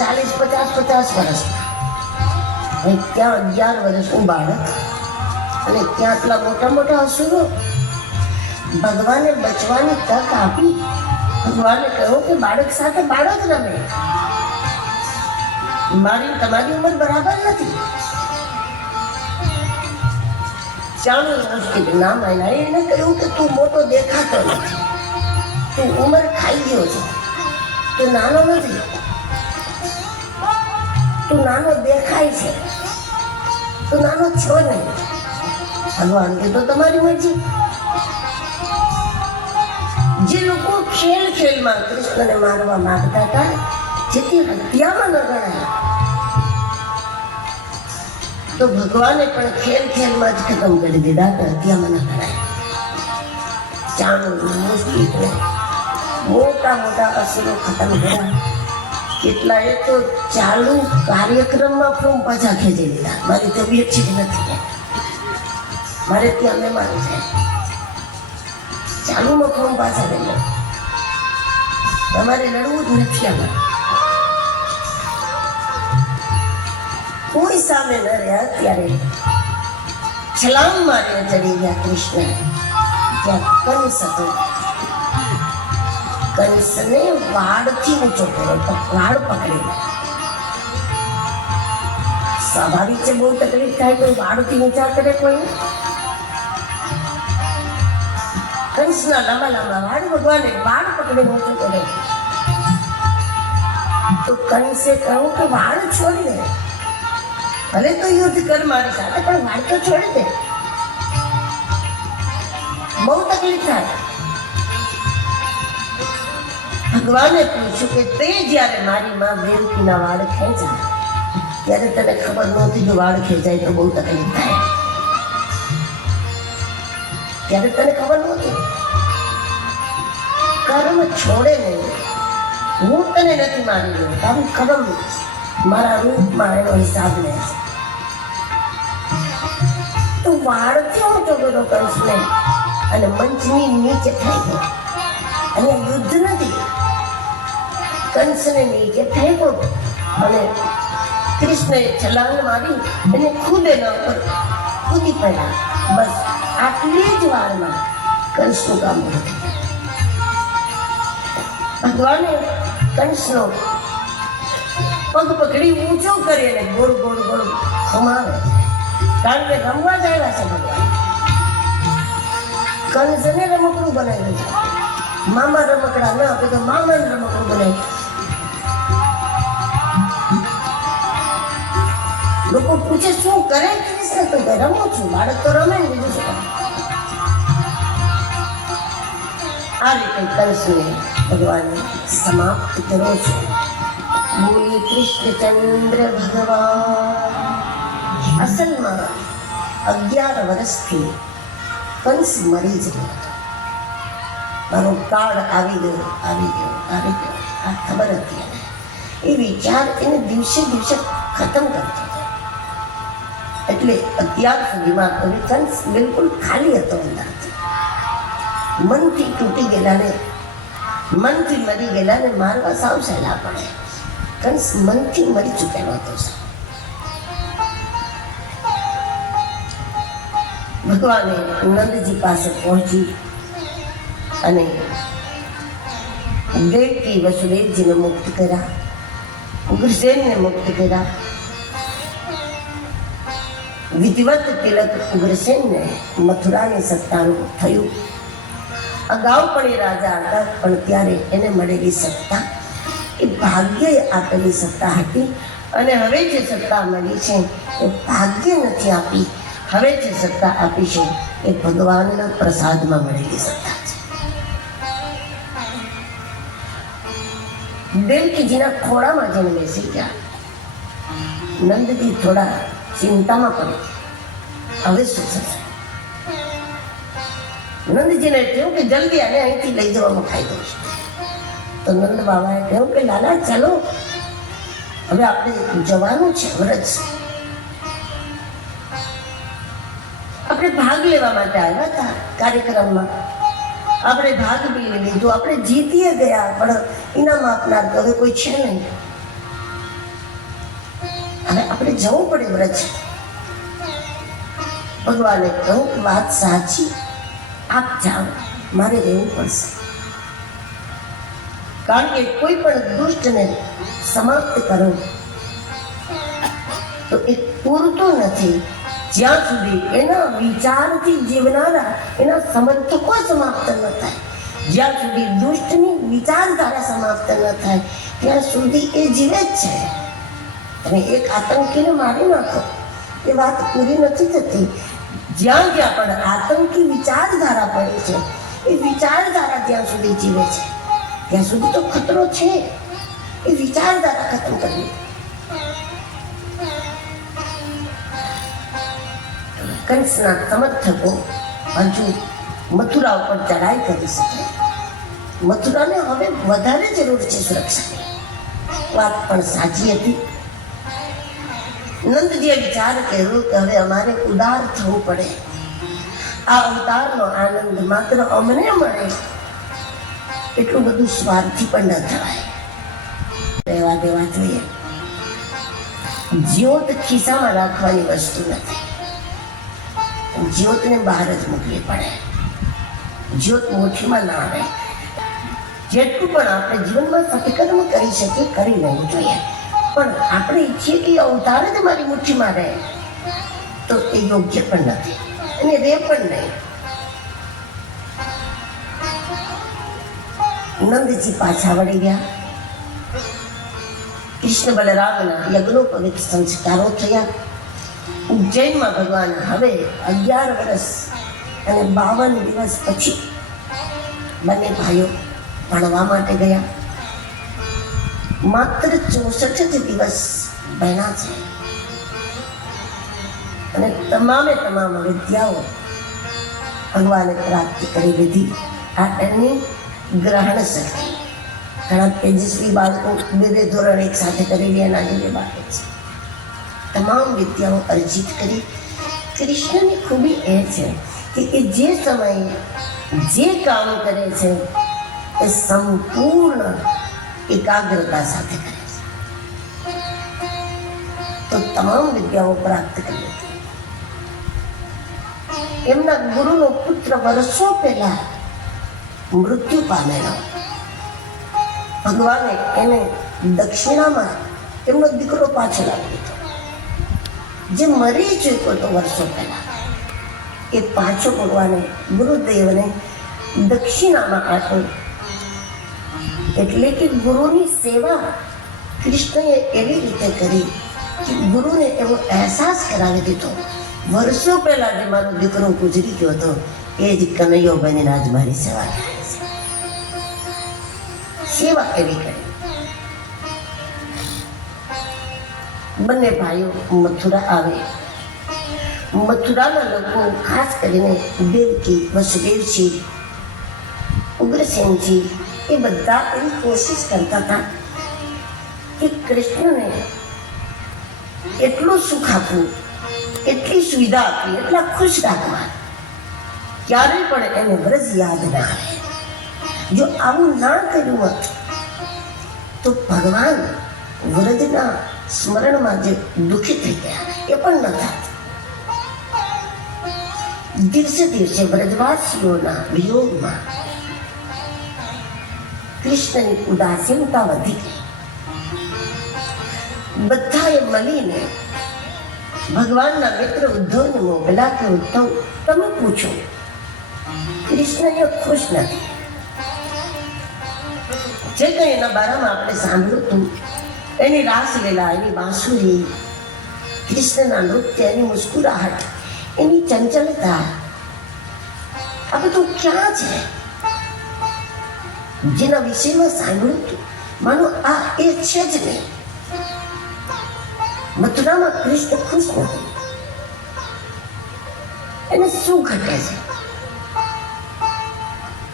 40-50 વર્ષના, અને ત્યાં 11 વર્ષનું બાળક, અને ત્યાં આટલા મોટા મોટા અસુરો. ભગવાને બચવાની તક આપી. ભગવાને કહ્યું કે બાળક સાથે બાળક રમે. મારી તમારી ઉંમર બરાબર નથી. 40 વર્ષથી નામ આવ્યા. એને કહ્યું કે તું મોટો દેખાતો નથી, તું ઉંમર ખાઈ ગયો છે, તું નાનો નથી, તું નાનો દેખાય છે, તું નાનો છો નહીં. ભગવાન કે તો તમારી મરજી. જે લોકો ખેલમાં કૃષ્ણને મારવા માંગતા હતા, જેથી હત્યામાં ન ગણાય, તો ભગવાને પણ ખેલમાં જ ખતમ કરી દીધા, તો હત્યામાં ન ગણાય. ચાણૂર, મુશ્કેલ, મોટા મોટા અસુરો ખતમ કર્યા. કેટલાએ તો ચાલુ કાર્યક્રમમાં ફોર્મ પાછા ખેંચી લીધા. મારી તબિયત ઠીક નથી, મારે ત્યાં મહેમાન છે, ચાલુમાં ફોર્મ પાછા લઈ લો. તમારે લડવું જ નથી. આમાં કોઈ સામે ન રહ્યા. ત્યારે છલાંગ મારીને ચડી ગયા કૃષ્ણ જ્યાં કંસ હતો. કંસને વાડથી ઊંચો કર્યો, વાડ પકડી. સ્વાભાવિક છે, બહુ તકલીફ થાય તો વાડથી ઊંચા કરે કોઈ. કંસના લાંબા વાડ, ભગવાને વાડ પકડીને ઊંચો કર્યો. તો કંસે કહ્યું કે વાડ છોડી દે, ભલે તો યુદ્ધ કર મારી સાથે, પણ વાડ તો છોડી દે, બહુ તકલીફ થાય. ભગવાને પૂછ્યું કે તે જ્યારે મારી માં દેવકીના વાળ ખેંચ્યા, ત્યારે તને ખબર નહોતી કે વાળ ખેંચાય તો બહુ તકલીફ થાય? ત્યારે તને ખબર નહોતી? કર્મ છોડે નહીં. હું તને નથી મારી રહ્યો, તારું કર્મ મારા રૂપમાં એનો હિસાબ લે છે. તો વાળથી ઊંચો કર્યો કંસને, અને મંચની નીચે થઈ ગયો. અને યુદ્ધ નથી, કંસને નીચે ફેંકો અને કૃષ્ણએ છલાંગ મારી અને ખુદ એના ઉપર કૂદી પડ્યા. બસ આટલી જ વારમાં કંસનું કામ પૂરું થઈ ગયું. ભગવાને કંસનો પગ પકડી ઊંચો કરી અને ગોળ ગોળ ગોળ ઘુમાવે, કારણ કે રમવા જ આવ્યા છે ભગવાન. કંસને રમકડું બનાવ્યું છે. મામા રમકડા ન આપે તો મામાને રમકડું બનાવ્યું. લોકો પૂછે શું કરે કૃષ્ણ? તો રમું છું. બાળક તો રમે ને, બીજું શું? આ રીતે કંસને ભગવાને સમાપ્ત કર્યો છે. બોલી કૃષ્ણચંદ્ર ભગવાન. અસલમાં 11 વર્ષથી કંસ મરી જ ગયો. મારો કાળ આવી ગયો. આ ખબર હતી એને. એ વિચાર એને દિવસે દિવસે ખતમ કરતો હતો. એટલે અત્યાર સુધીમાં કંસ બિલકુલ ખાલી હતો અંદરથી. મનથી તૂટી ગયેલા ને, મનથી મરી ગયેલા ને મારવા સાવ સહેલા પડે. કંસ મનથી મરી ચૂકેલો હતો. ભગવાને નંદજી પાસે પહોંચી અને દેવકી વસુદેવજીને મુક્ત કર્યા, ઉગ્રસેનને મુક્ત કર્યા. વિધિવત તિલક ઉગ્રસેનને મથુરાની સત્તાનું થયું. અગાઉ પણ એ રાજા હતા, પણ ત્યારે એને મળેલી સત્તા એ ભાગ્યએ આપેલી સત્તા હતી. અને હવે જે સત્તા મળી છે એ ભાગ્ય નથી આપી. હવે જે સત્તા આપી છે એ ભગવાનના પ્રસાદમાં મળેલી સત્તા છે. દેવકીજીના ખોળામાં જઈને બેસી ગયા. નંદજી થોડા ચિંતામાં પડે, હવે શું થશે? નંદજીને કહ્યું કે જલ્દી આને અહીંથી લઈ જવામાં ફાયદો છે. તો નંદ બાબાએ કહ્યું કે લાલા ચાલો, હવે આપણે જવાનું છે વ્રજ. આપણે ભાગ લેવા માટે આવ્યા હતા કાર્યક્રમમાં. આપણે ભાગ બી લીધો, આપણે જીતીએ ગયા, પણ ઇનામ આપનાર તો હવે કોઈ છે નહીં. આપણે જવું પડે વ્રજ. ભગવાને કહ્યું વાત સાચી, આપ જાઓ, મારે રહેવું પડશે. કારણ કે કોઈ પણ દુષ્ટને સમાપ્ત કરો તો એ પૂરતું નથી જ્યાં સુધી એના વિચારથી જીવનારા એના સમર્થકો સમાપ્ત ન થાય. જ્યાં સુધી દુષ્ટની વિચારધારા સમાપ્ત ન થાય ત્યાં સુધી એ જીવે જ છે. તમે એક આતંકીને મારી નાખો, એ વાત પૂરી નથી થતી. જ્યાં જ્યાં પણ આતંકી વિચારધારા પડે છે એ વિચારધારા ત્યાં સુધી જીવે છે. ત્યાં સુધી તો ખતરો છે. એ વિચારધારા ખતમ કરવી. કંસના સમર્થકો હજુ મથુરા ઉપર ચડાઈ કરી શકે. મથુરાને હવે વધારે જરૂર છે સુરક્ષાની. વાત પણ સાચી હતી. નંદજીએ વિચાર કર્યો કે હવે અમારે ઉદાર થવું પડે. આ અવતારનો આનંદ માત્ર અમને મળે એટલું બધું સ્વાર્થી પણ ન થવાય. રહેવા દેવા જોઈએ. જ્યોત ખિસ્સામાં રાખવાની વસ્તુ નથી. જ્યોતને બહાર જ મૂકવી પડે. જ્યોત મુઠ્ઠીમાં ના આવે. જેટલું પણ આપણે જીવનમાં સત્કર્મ કરી શકીએ કરી લેવું જોઈએ. પણ આપણે ઈચ્છીએ કે અવતાર જ મારી મુઠ્ઠીમાં રહે તો એ યોગ્ય પણ નથી અને રહે પણ નહીં. નંદજી પાછા વળી ગયા. કૃષ્ણ બલરામના યજ્ઞોપવિત સંસ્કારો થયા. ઉજ્જૈનમાં ભગવાન હવે 11 વર્ષ અને 52 દિવસ પછી બંને ભાઈઓ ભણવા માટે ગયા. માત્ર 64 જ દિવસ ભણ્યા છે અને તમામ વિદ્યાઓ ભગવાને પ્રાપ્તિ કરી લીધી. આ એમની ગ્રહણ શક્તિ. ઘણા તેજસ્વી બાળકો 2 ધોરણ એક સાથે કરી લે, એના જેવી બાળકો છે. તમામ વિદ્યાઓ અર્જિત કરી. કૃષ્ણની ખૂબી એ છે કે એ જે સમયે જે કામ કરે છે એ સંપૂર્ણ એકાગ્રતા સાથે કરે છે. તો તમામ વિદ્યાઓ પ્રાપ્ત કરી હતી. એમના ગુરુનો પુત્ર વર્ષો પહેલા મૃત્યુ પામેલો. ભગવાને એને દક્ષિણામાં એમનો દીકરો પાછો લાવી દીધો. જે મરી ચૂક્યો તો વર્ષો પહેલા એ પાછો ભગવાને ગુરુદેવને દક્ષિણામાં આપ્યો. એટલે કે ગુરુની સેવા કૃષ્ણએ એવી રીતે કરી કે ગુરુને એવો અહેસાસ કરાવી દીધો વર્ષો પહેલા જે મારો દીકરો ગુજરી ગયો હતો એ જ કનૈયો બનીને આજ મારી સેવા કરે છે. સેવા એવી કરી. બંને ભાઈઓ મથુરા આવે. મથુરાના લોકો ખાસ કરીને દેવકી, વસુદેવજી, ઉગ્રસેનજી એ બધા એવી કોશિશ કરતા હતા કે કૃષ્ણને એટલું સુખ આપવું, એટલી સુવિધા આપવી, એટલા ખુશ રાખવા ક્યારેય પણ એને વ્રજ યાદ ના આવે. જો આવું ના કર્યું હોત તો ભગવાન વ્રજના સ્મરણમાં જે દુઃખી થઈ ગયા એ પણ ન થાત. દિવસે દિવસે વ્રજવાસીઓના વિયોગમાં કૃષ્ણની ઉદાસીનતા વધી ગઈ. બધાએ મળીને ભગવાનના મિત્ર ઉદ્ધવને મોકલા કે ઉદ્ધવ તમે પૂછો, કૃષ્ણ એ ખુશ નથી. જે કંઈ એના બારામાં આપણે સાંભળ્યું હતું, એની રાસલીલા, એની બાંસુરી, કૃષ્ણના નૃત્ય, એની મુસ્કુરાહટ, એની ચંચલતા, આ બધું ક્યાં છે? જેના વિષયમાં સાંભળ્યું હતું માનો આ એ છે જ નહીં. મથુરામાં કૃષ્ણ ખુશ નથી. એને શું ઘટે છે?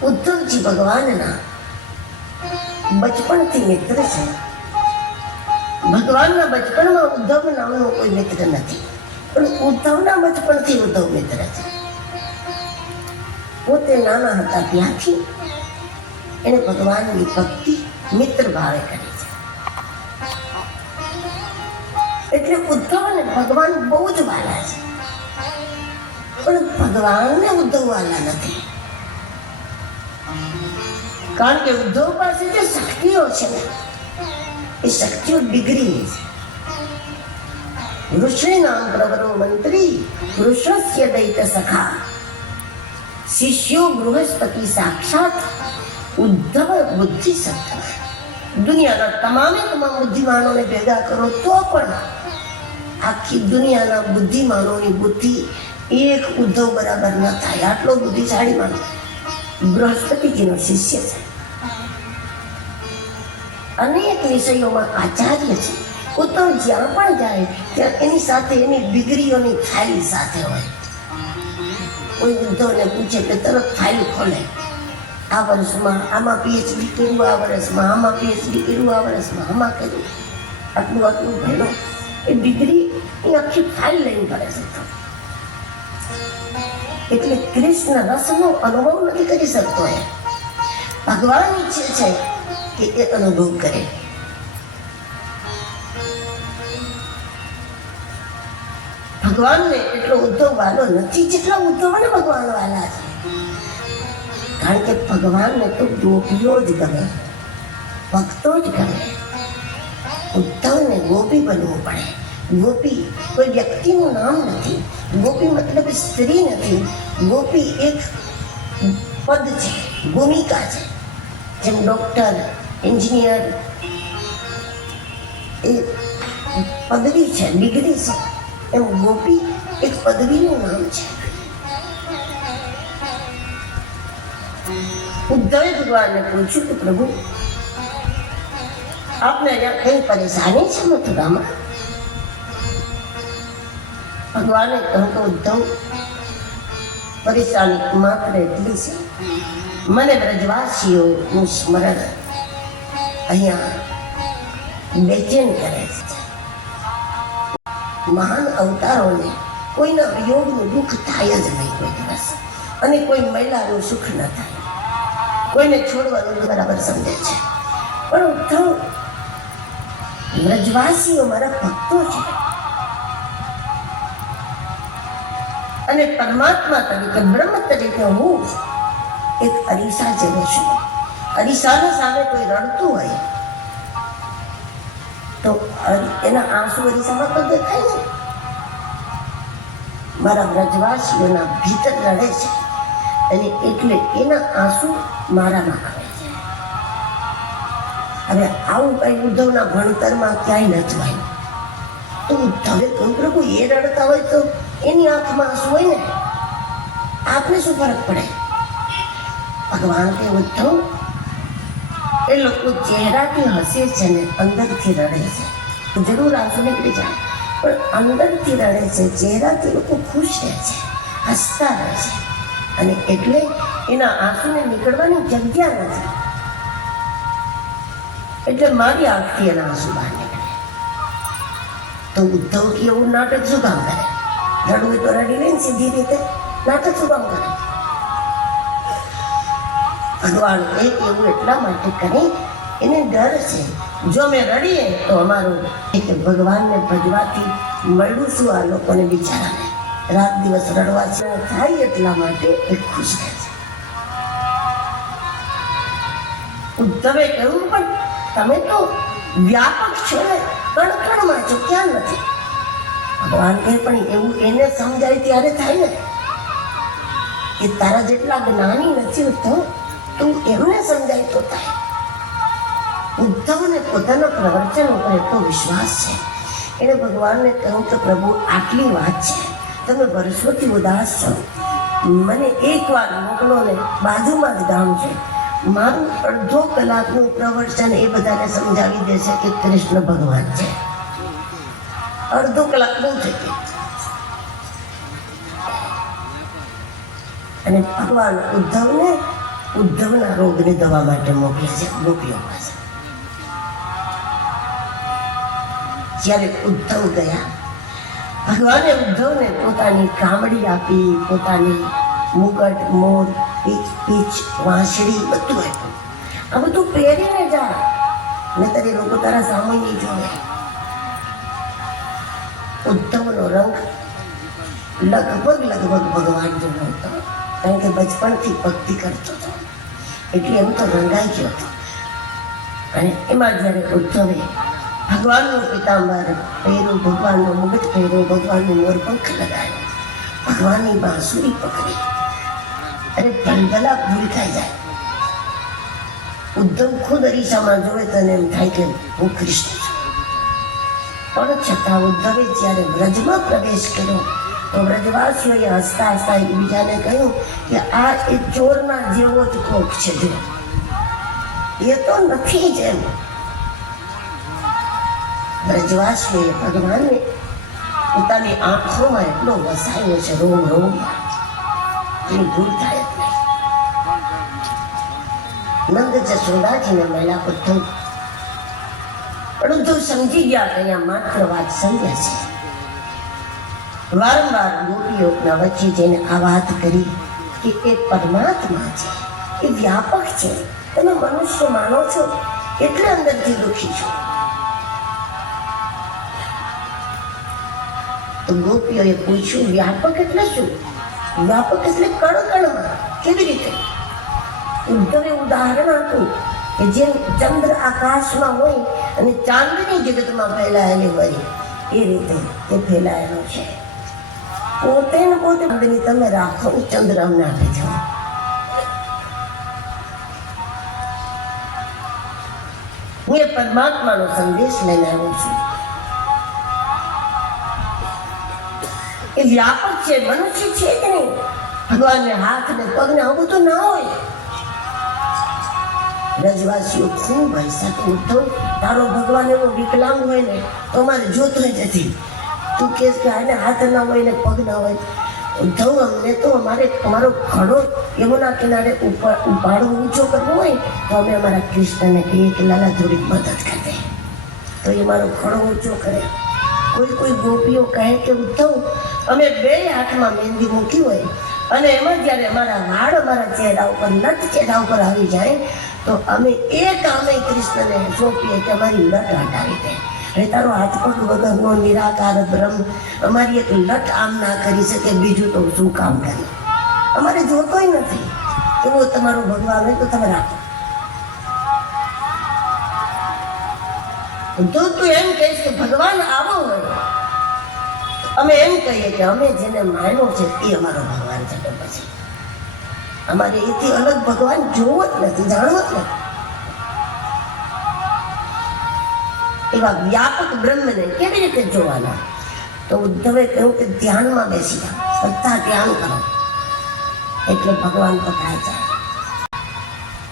ઉદ્ધવજી ભગવાનના બચપણથી મિત્ર છે. ભગવાનના બચપણમાં ઉદ્ધવ નામનો કોઈ મિત્ર નથી, પણ ઉદ્ધવના બચપણથી ઉદ્ધવ મિત્ર છે. પોતે નાના હતા ત્યાંથી એને ભગવાનની ભક્તિ મિત્ર ભાવે કરી છે. એટલે ઉદ્ધવને ભગવાન બહુ જ વાલા છે, પણ ભગવાનને ઉદ્ધવ વાલા નથી. કારણ કે ઉદ્ધવ પાસે જે શક્તિઓ છે ને એ શક્તિઓ બિગડી છે. ઋષિનામ પ્રવરો મંત્રી ઋષસ્ય દૈત સખા શિષ્યો બૃહસ્પતિ સાક્ષાત ઉદ્ધવ બુદ્ધિ સત્તા. દુનિયાના તમામ બુદ્ધિમાનોને ભેગા કરો તો પણ આખી દુનિયાના બુદ્ધિમાનોની બુદ્ધિ એક ઉદ્ધવ બરાબર ન થાય. આટલો બુદ્ધિશાળી માનો બૃહસ્પતિજીનો શિષ્ય છે, અનેક વિષયોમાં આચાર્ય છે. ઉદ્ધવ જ્યાં પણ જાય ત્યાં એની સાથે એની ડિગ્રીઓની ફાઇલ સાથે હોય. કોઈ ઉદ્ધવને પૂછે કે તરત ફાઇલ ખોલે, આ વર્ષમાં આમાં પીએચડી કર્યું, આ વર્ષમાં આમાં પીએચડી કર્યું, આ વર્ષમાં આમાં કર્યું, આટલું આટલું ભણ્યો. એ ડિગ્રી એ આખી ફાઇલ લઈને પડે છે. એટલે કૃષ્ણ રસનો અનુભવ નથી કરી શકતો. એ ભગવાન ઈચ્છે છે કે એ અનુભવ કરે. ભગવાનને એટલો ઉદ્ધવ વાલો નથી જેટલા ઉદ્ધવને ભગવાન વાલા છે. કારણ કે ભગવાનને તો ગોપીઓ જ ગમે, ભક્તો જ ગમે. ઉદ્ધવને ગોપી બનવું પડે. ગોપી કોઈ વ્યક્તિનું નામ નથી, ગોપી મતલબ સ્ત્રી નથી. ગોપી એક પદ છે, ભૂમિકા છે. જેમ ડોક્ટર, એન્જિનિયર એ પદવી છે, ડિગ્રી છે, એમ ગોપી એક પદવીનું નામ છે. ઉદ્ધવે ભગવાનને પૂછ્યું કે પ્રભુ આપને અહીંયા કઈ પરેશાની છે મથુરામાં? ભગવાને કહ્યું કે ઉદ્ધવ પરેશાની માત્ર એટલી છે, મને બ્રજવાસીઓનું સ્મરણ અહીંયા બેચેન કરે છે. મહાન અવતારોને કોઈના વિયોગનું દુઃખ થાય જ નહીં કોઈ દિવસ, અને કોઈ મહિલાનું સુખ ન થાય. કોઈને છોડવાનું બરાબર સમજે છે, પણ ઉદ્ધવ બ્રજવાસીઓ મારા ભક્તો છે, અને પરમાત્મા તરીકે બ્રહ્મ તરીકે હું એક અરીસા જેવો છું. અરીસાના સામે કોઈ રડતું હોય તો એના આંસુ અરીસામાં તો દેખાય ને. મારા બ્રજવાસીઓના ભીતર રડે છે, અને એટલે એના આંસુ મારામાં આવે છે. હવે આવું કઈ ઉદ્ધવના ભણતરમાં ક્યાંય નથી આવ્યું. તો ઉદ્ધવે કહ્યું પ્રભુ એ રડતા હોય તો એની આંખમાં આંસુ હોય ને, આપને શું ફરક પડે? ભગવાન કે ઉદ્ધવ એ લોકો ચહેરાથી હસે છે ને અંદરથી રડે છે. જરૂર આંસુ નીકળી જાય, પણ અંદરથી રડે છે, ચહેરાથી લોકો ખુશ રહે છે, હસતા રહે છે, અને એટલે એના આંસુને નીકળવાની જગ્યા નથી. એટલે મારી આંખથી એના આંસુ બહાર નીકળે. તો ઉદ્ધવ કે એવું નાટક શું કામ કરે? રડવું હોય તો રડી લે ને સીધી રીતે, નાટક શું કામ કરે? ભગવાન એવું એટલા માટે કરે, એને ડર છે જો અમે રડીએ તો અમારું ભગવાનને ભજવાથી મળ્યું શું આ લોકોને બિચારાને? રાત દિવસ રડવા છે થાય, એટલા માટે એ ખુશ રહે છે. ઉદ્ધવે કહ્યું પણ તમે તો વ્યાપક છો ને, કણકણમાં છો, ક્યાં નથી? ભગવાન કહે પણ એવું એને સમજાય ત્યારે થાય ને, કે તારા જેટલા જ્ઞાની નથી ઉદ્ધવ, તું એમને સમજાય તો થાય. ઉદ્ધવને પોતાના પ્રવચન ઉપર એટલો વિશ્વાસ છે, એને ભગવાનને કહ્યું કે પ્રભુ આટલી વાત છે, તમે વર્ષોથી ઉદાસ છો, મને એકવાર મોકલો ને, બાજુમાં જ ગામ છે, મારું અડધો કલાકનું પ્રવચન એ બધાને સમજાવી દેશે કે કૃષ્ણ ભગવાન છે. અડધો કલાક બહુ થઈ ગયો. અને ભગવાન ઉદ્ધવના રોગની દવા માટે મોકલે છે ગોપીઓ પાસે. જ્યારે ઉદ્ધવ ગયા, ભગવાને ઉદ્ધવને પોતાની કામડી આપી, પોતાની મુગટ, મોર, પીચ, વાંસળી બધું આપ્યું. આ બધું પહેરીને જા, નહીતર એ લોકો તારા સામે નહીં જોવે. ઉદ્ધવનો રંગ લગભગ ભગવાન જેવો હતો, કારણ કે બચપણથી ભક્તિ કરતો હતો એટલે એમ તો રંગાઈ ગયો હતો. અને એમાં જ્યારે ઉદ્ધવે ભગવાનનું પિતાંબર પહેર્યું, ભગવાનનું મુગટ પહેર્યું, ભગવાનનું મોરપંખ લગાવ્યો, ભગવાનની બાંસુરી પકડી અને ભલભલા ભૂલ થઈ જાય. ઉદ્ધવ ખુદ અરીસામાં જોવે તો એમ થાય કે હું કૃષ્ણ છું. પણ છતાં ઉદ્ધવે જ્યારે વ્રજમાં પ્રવેશ કર્યો તો વ્રજવાસીઓએ હસતા હસતા એકબીજાને કહ્યું કે આ એ ચોરના જેવો જ કોક છે, જો એ તો નથી જ એમ. વ્રજવાસીઓએ ભગવાનને પોતાની આંખોમાં એટલો વસાયો છે, રોમ રોમમાં, એની ભૂલ થાય જ નહીં. નંદ જશોદાજીને મળ્યા ઉદ્ધવ, પણ ઉદ્ધવ સમજી ગયા કે અહીંયા માત્ર વાત્સલ્ય છે. વારંવાર ગોપીઓના વચ્ચે જઈને આ વાત કરી કે એ પરમાત્મા છે, એ વ્યાપક છે, તમે મનુષ્ય માનો છો એટલે અંદરથી દુઃખી છો. તો ગોપીઓએ પૂછ્યું, વ્યાપક એટલે શું? વ્યાપક એટલે કણ કણમાં. કેવી રીતે? ઉદ્ધવે ઉદાહરણ આપ્યું કે જેમ ચંદ્ર આકાશમાં હોય અને ચાંદની જગતમાં ફેલાયેલી હોય એ રીતે એ ફેલાયેલો છે. પોતે ને પોતે તમે રાખો, ચંદ્ર અમને આપે છે. હું એ પરમાત્માનો સંદેશ લઈને આવ્યો છું. એ વ્યાપક છે, મનુષ્ય છે કે નહીં? ભગવાનને હાથ ને પગ ને આવું તો ના હોય. રજવાસીઓ ખૂબ હૈસા કે ઉદ્ધવ, તારો ભગવાન એવો વિકલાંગ હોય ને તો અમારે જોતો જ નથી. તું કેસ કે આને હાથ ના હોય ને પગ ના હોય. ઉદ્ધવ, અમને તો અમારો ખડો યમુના કિનારે ઉપાડો ઊંચો કરવો હોય તો અમે અમારા કૃષ્ણને કહીએ કે લાલા થોડીક મદદ કરી દે, તો એ મારો ખડો ઊંચો કરે. કોઈ ગોપીઓ કહે કે ઉદ્ધવ, અમે બે હાથમાં મહેંદી મૂકી હોય અને એમાં જ્યારે અમારા વાળ અમારા ચહેરા ઉપર, લટ ચહેરા ઉપર આવી જાય તો અમે કૃષ્ણને સોંપીએ કે અમારી લટ હટાવી દે. હવે તારો હાથ પગ વગરનો નિરાકાર બ્રહ્મ અમારી એક લટ આમ ના કરી શકે, બીજું તો શું કામ કરે? અમારે જોતોય નથી. એવો તમારો ભગવાન હોય તો તમે રાખો. જો તું એમ કહીશ કે ભગવાન આવો હોય, અમે એમ કહીએ કે અમે જેને માન્યો છે એ અમારો ભગવાન છે. તો પછી અમારે એથી અલગ ભગવાન જોવો જ નથી, જાણવો જ નથી. એવા વ્યાપક બ્રહ્મને કેવી રીતે જોવાના? તો ઉદ્ધવે કહ્યું કે ધ્યાનમાં બેસી જાઓ, સત્તા ધ્યાન કરો એટલે ભગવાન પકડાઈ જાય.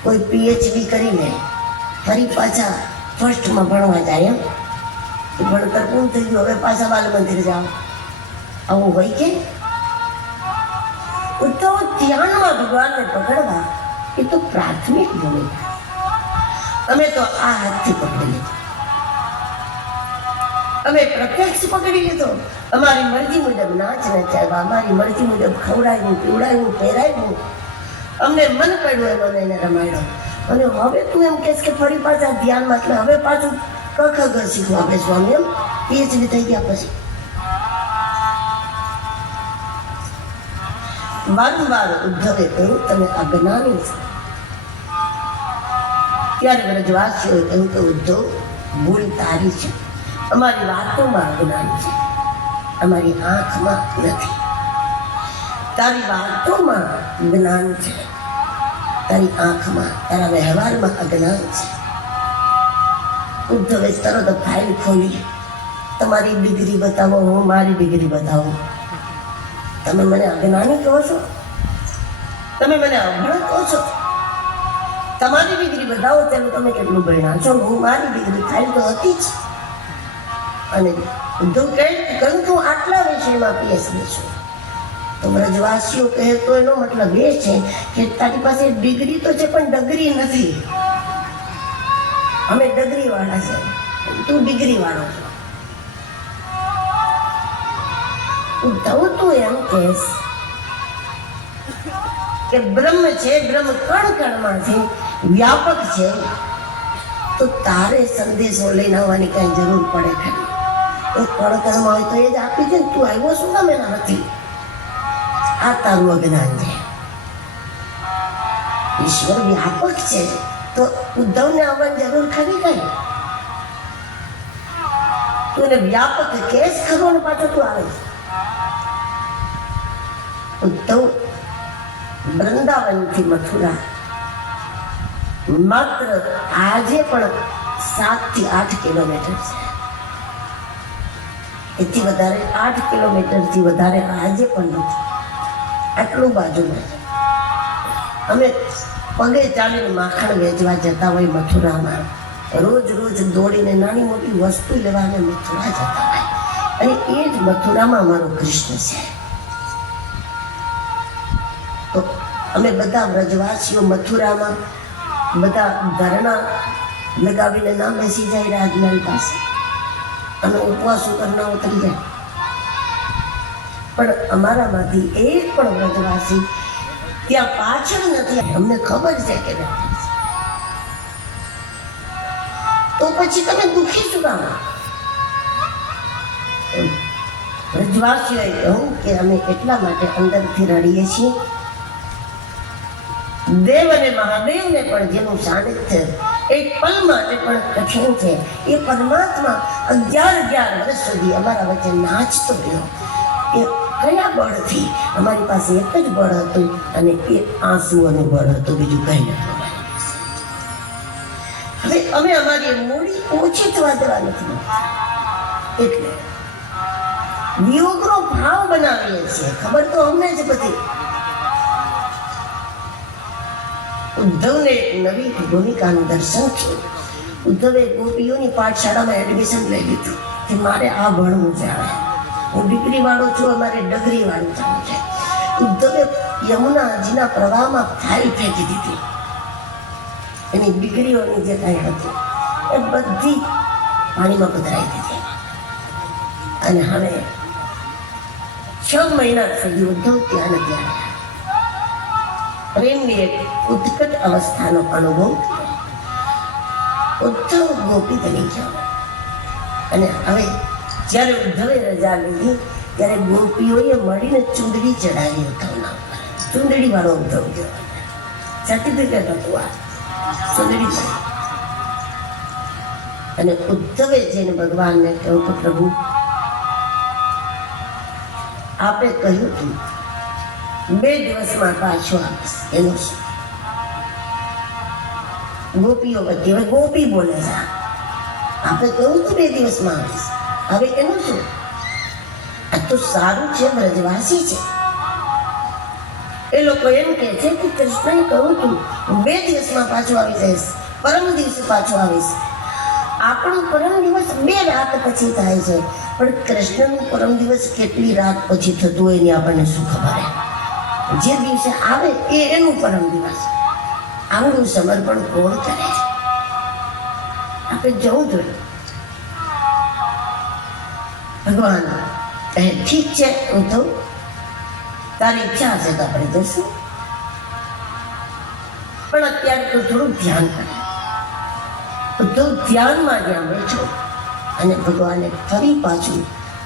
કોઈ પીએચડી કરીને ફરી પાછા ફર્સ્ટમાં ભણવા જાય, એમ ભણતર પૂરું થઈ ગયું, હવે પાછા બાલ મંદિર જાઓ, આવું હોય કે? ઉદ્ધવ, ધ્યાનમાં ભગવાનને પકડવા એ તો પ્રાથમિક ભૂમિકા. અમે તો આ હાથથી પકડી લીધો, અમે પ્રત્યક્ષ પકડી લીધો. અમારી મરજી મુજબ નાચ નચાવ્યા, અમારી મરજી મુજબ ખવડાવ્યું, પીવડાવ્યું, પહેરાવ્યું, અમને મન પડ્યું એમ એને રમાડ્યો. અને હવે તું એમ કહેશ કે ફરી પાછા ધ્યાનમાં, એટલે હવે પાછું કખગ શીખવા બેસવાનું, એમ પીએચડી થઈ ગયા પછી. વારંવાર ઉદ્ધવે કહ્યું તમે અજ્ઞાની છો. ત્યારે વ્રજવાસીઓએ કહ્યું કે ઉદ્ધવ, ભૂલ તારી છે, અમારી વાતોમાં અજ્ઞાન છે, અમારી આંખમાં નથી. તારી વાતોમાં જ્ઞાન છે, તારી આંખમાં, તારા વ્યવહારમાં અજ્ઞાન છે. ઉદ્ધવે તરત ફાઇલ ખોલી, તમારી ડિગ્રી બતાવો, હું મારી ડિગ્રી બતાવું. તમે મને અજ્ઞાની કહો છો? તમે મને અભણ કહો છો? તમારી ડિગ્રી બતાવો, ત્યારે તમે કેટલું ભણ્યા છો? હું મારી ડિગ્રી ફાઇલ તો હતી જ. અને ઉદ્ધવ કહ્યું કે હું આટલા વિષયમાં પીએચડી છું. તો વ્રજવાસીઓ કહે તો એનો મતલબ એ છે કે તારી પાસે ડિગ્રી તો છે પણ ડગરી નથી. અમે ડગરી વાળા છે, તું ડિગ્રી વાળો છો. ઉદ્ધવ, તું એમ કહેશ કે બ્રહ્મ છે, બ્રહ્મ કણ કણમાં છે, વ્યાપક છે, તો તારે સંદેશો લઈને આવવાની કઈ જરૂર પડે ખરી? એ કળકળમાં હોય તો એ જ આપી દે. તું આવ્યો શું કામ એના નથી? આ તારું અજ્ઞાન છે. ઈશ્વર વ્યાપક છે તો ઉદ્ધવને આવવાની જરૂર ખરી કઈ? તું એને વ્યાપક કેસ ખરો ને પાછો તું આવે છે. ઉદ્ધવ વૃંદાવનથી મથુરા માત્ર આજે પણ 7 થી 8 કિલોમીટર છે. એથી વધારે 8 કિલોમીટરથી વધારે આજે પણ નથી. આટલું બાજુમાં છે. અમે પગે ચાલીને માખણ વેચવા જતા હોય મથુરામાં. રોજ રોજ દોડીને નાની મોટી વસ્તુ લેવા અમે મથુરા જતા હોય. અને એ જ મથુરામાં અમારો કૃષ્ણ છે. તો અમે બધા વ્રજવાસીઓ મથુરામાં બધા ધરણા લગાવીને ના બેસી જાય રાજમહેલ પાસે. અને ઉપવાસ ઉપર ના ઉતરી જાય. પણ અમારામાંથી એક પણ વ્રજવાસી ત્યાં પાછળ નથી. અમને ખબર છે કે તો પછી તમે દુઃખી શું કામ? વ્રજવાસીઓએ કહ્યું કે અમે એટલા માટે અંદરથી રડીએ છીએ. દેવ અને મહાદેવને પણ જેનું સાનિધ્ય એક પલ માટે પણ કઠિન છે, એ પરમાત્મા 11 વર્ષ સુધી અમારા વચ્ચે નાચતો રહ્યો. એ કયા બળથી? અમારી પાસે એક જ બળ હતું અને એ આંસુઓનું બળ હતું, બીજું કઈ નતું. હવે અમે અમારી મૂડી ઓછી થવા દેવા નથી. એટલે વિયોગનો ભાવ બનાવીએ છીએ. ખબર તો અમને જ બધી. ઉદ્ધવને એક નવી ભૂમિકાનું દર્શન થયું. ઉદ્ધવે ગોપીઓની પાઠશાળામાં એડમિશન લઈ લીધું કે મારે આ ભણવું છે. હું દીકરી વાળો છું, અમારે ડગરી વાળું થવું છે. ઉદ્ધવે યમુનાજીના પ્રવાહમાં ફાઇલ ફેંકી દીધી. એની દીકરીઓની જે કાંઈ હતી એ બધી પાણીમાં પધરાઈ દીધી. અને હવે 6 મહિના સુધી ઉદ્ધવ ત્યાં ને ત્યાં પ્રેમની એક ઉત્કટ અવસ્થાનો અનુભવ થયો. ઉદ્ધવ ગોપી બની ગયો. અને હવે જ્યારે ઉદ્ધવે રજા લીધી ત્યારે ગોપીઓએ મળીને ચૂંદડી ચડાવી ઉદ્ધવના ઉપર. ચૂંદડી વાળો ઉદ્ધવ ગયો. સર્ટિફિકેટ હતું આ ચૂંદડી મળી. અને ઉદ્ધવે જઈને ભગવાનને કહ્યું કે પ્રભુ, આપે કહ્યું હતું 2 દિવસમાં પાછો આવીશ. એનું શું? ગોપીઓ વચ્ચે હવે ગોપી બોલે છે. આપણે કહ્યું હતું 2 દિવસમાં આવીશ. હવે એનું શું? આ તો સારું છે, વ્રજવાસી છે. એ લોકો એમ કહે છે કે કૃષ્ણએ કહ્યું હતું 2 દિવસમાં પાછો આવી જઈશ, પરમ દિવસે પાછો આવીશ. આપણો પરમ દિવસ 2 રાત પછી થાય છે, પણ કૃષ્ણનું પરમ દિવસ કેટલી રાત પછી થતું હોય એની આપણને શું ખબર? જે દિવસે આવે એ એનું પરમ દિવસ. આવું સમર્પણ કોણ કરે છે? આપણે જવું જોઈએ. ભગવાન કહે ઠીક છે ઉદ્ધવ, તારી ઈચ્છા હશે તો આપણે જશું, પણ અત્યારે તો થોડું ધ્યાન કરે. ઉદ્ધવ ધ્યાનમાં જ્યાં બેઠો અને ભગવાને ફરી પાછું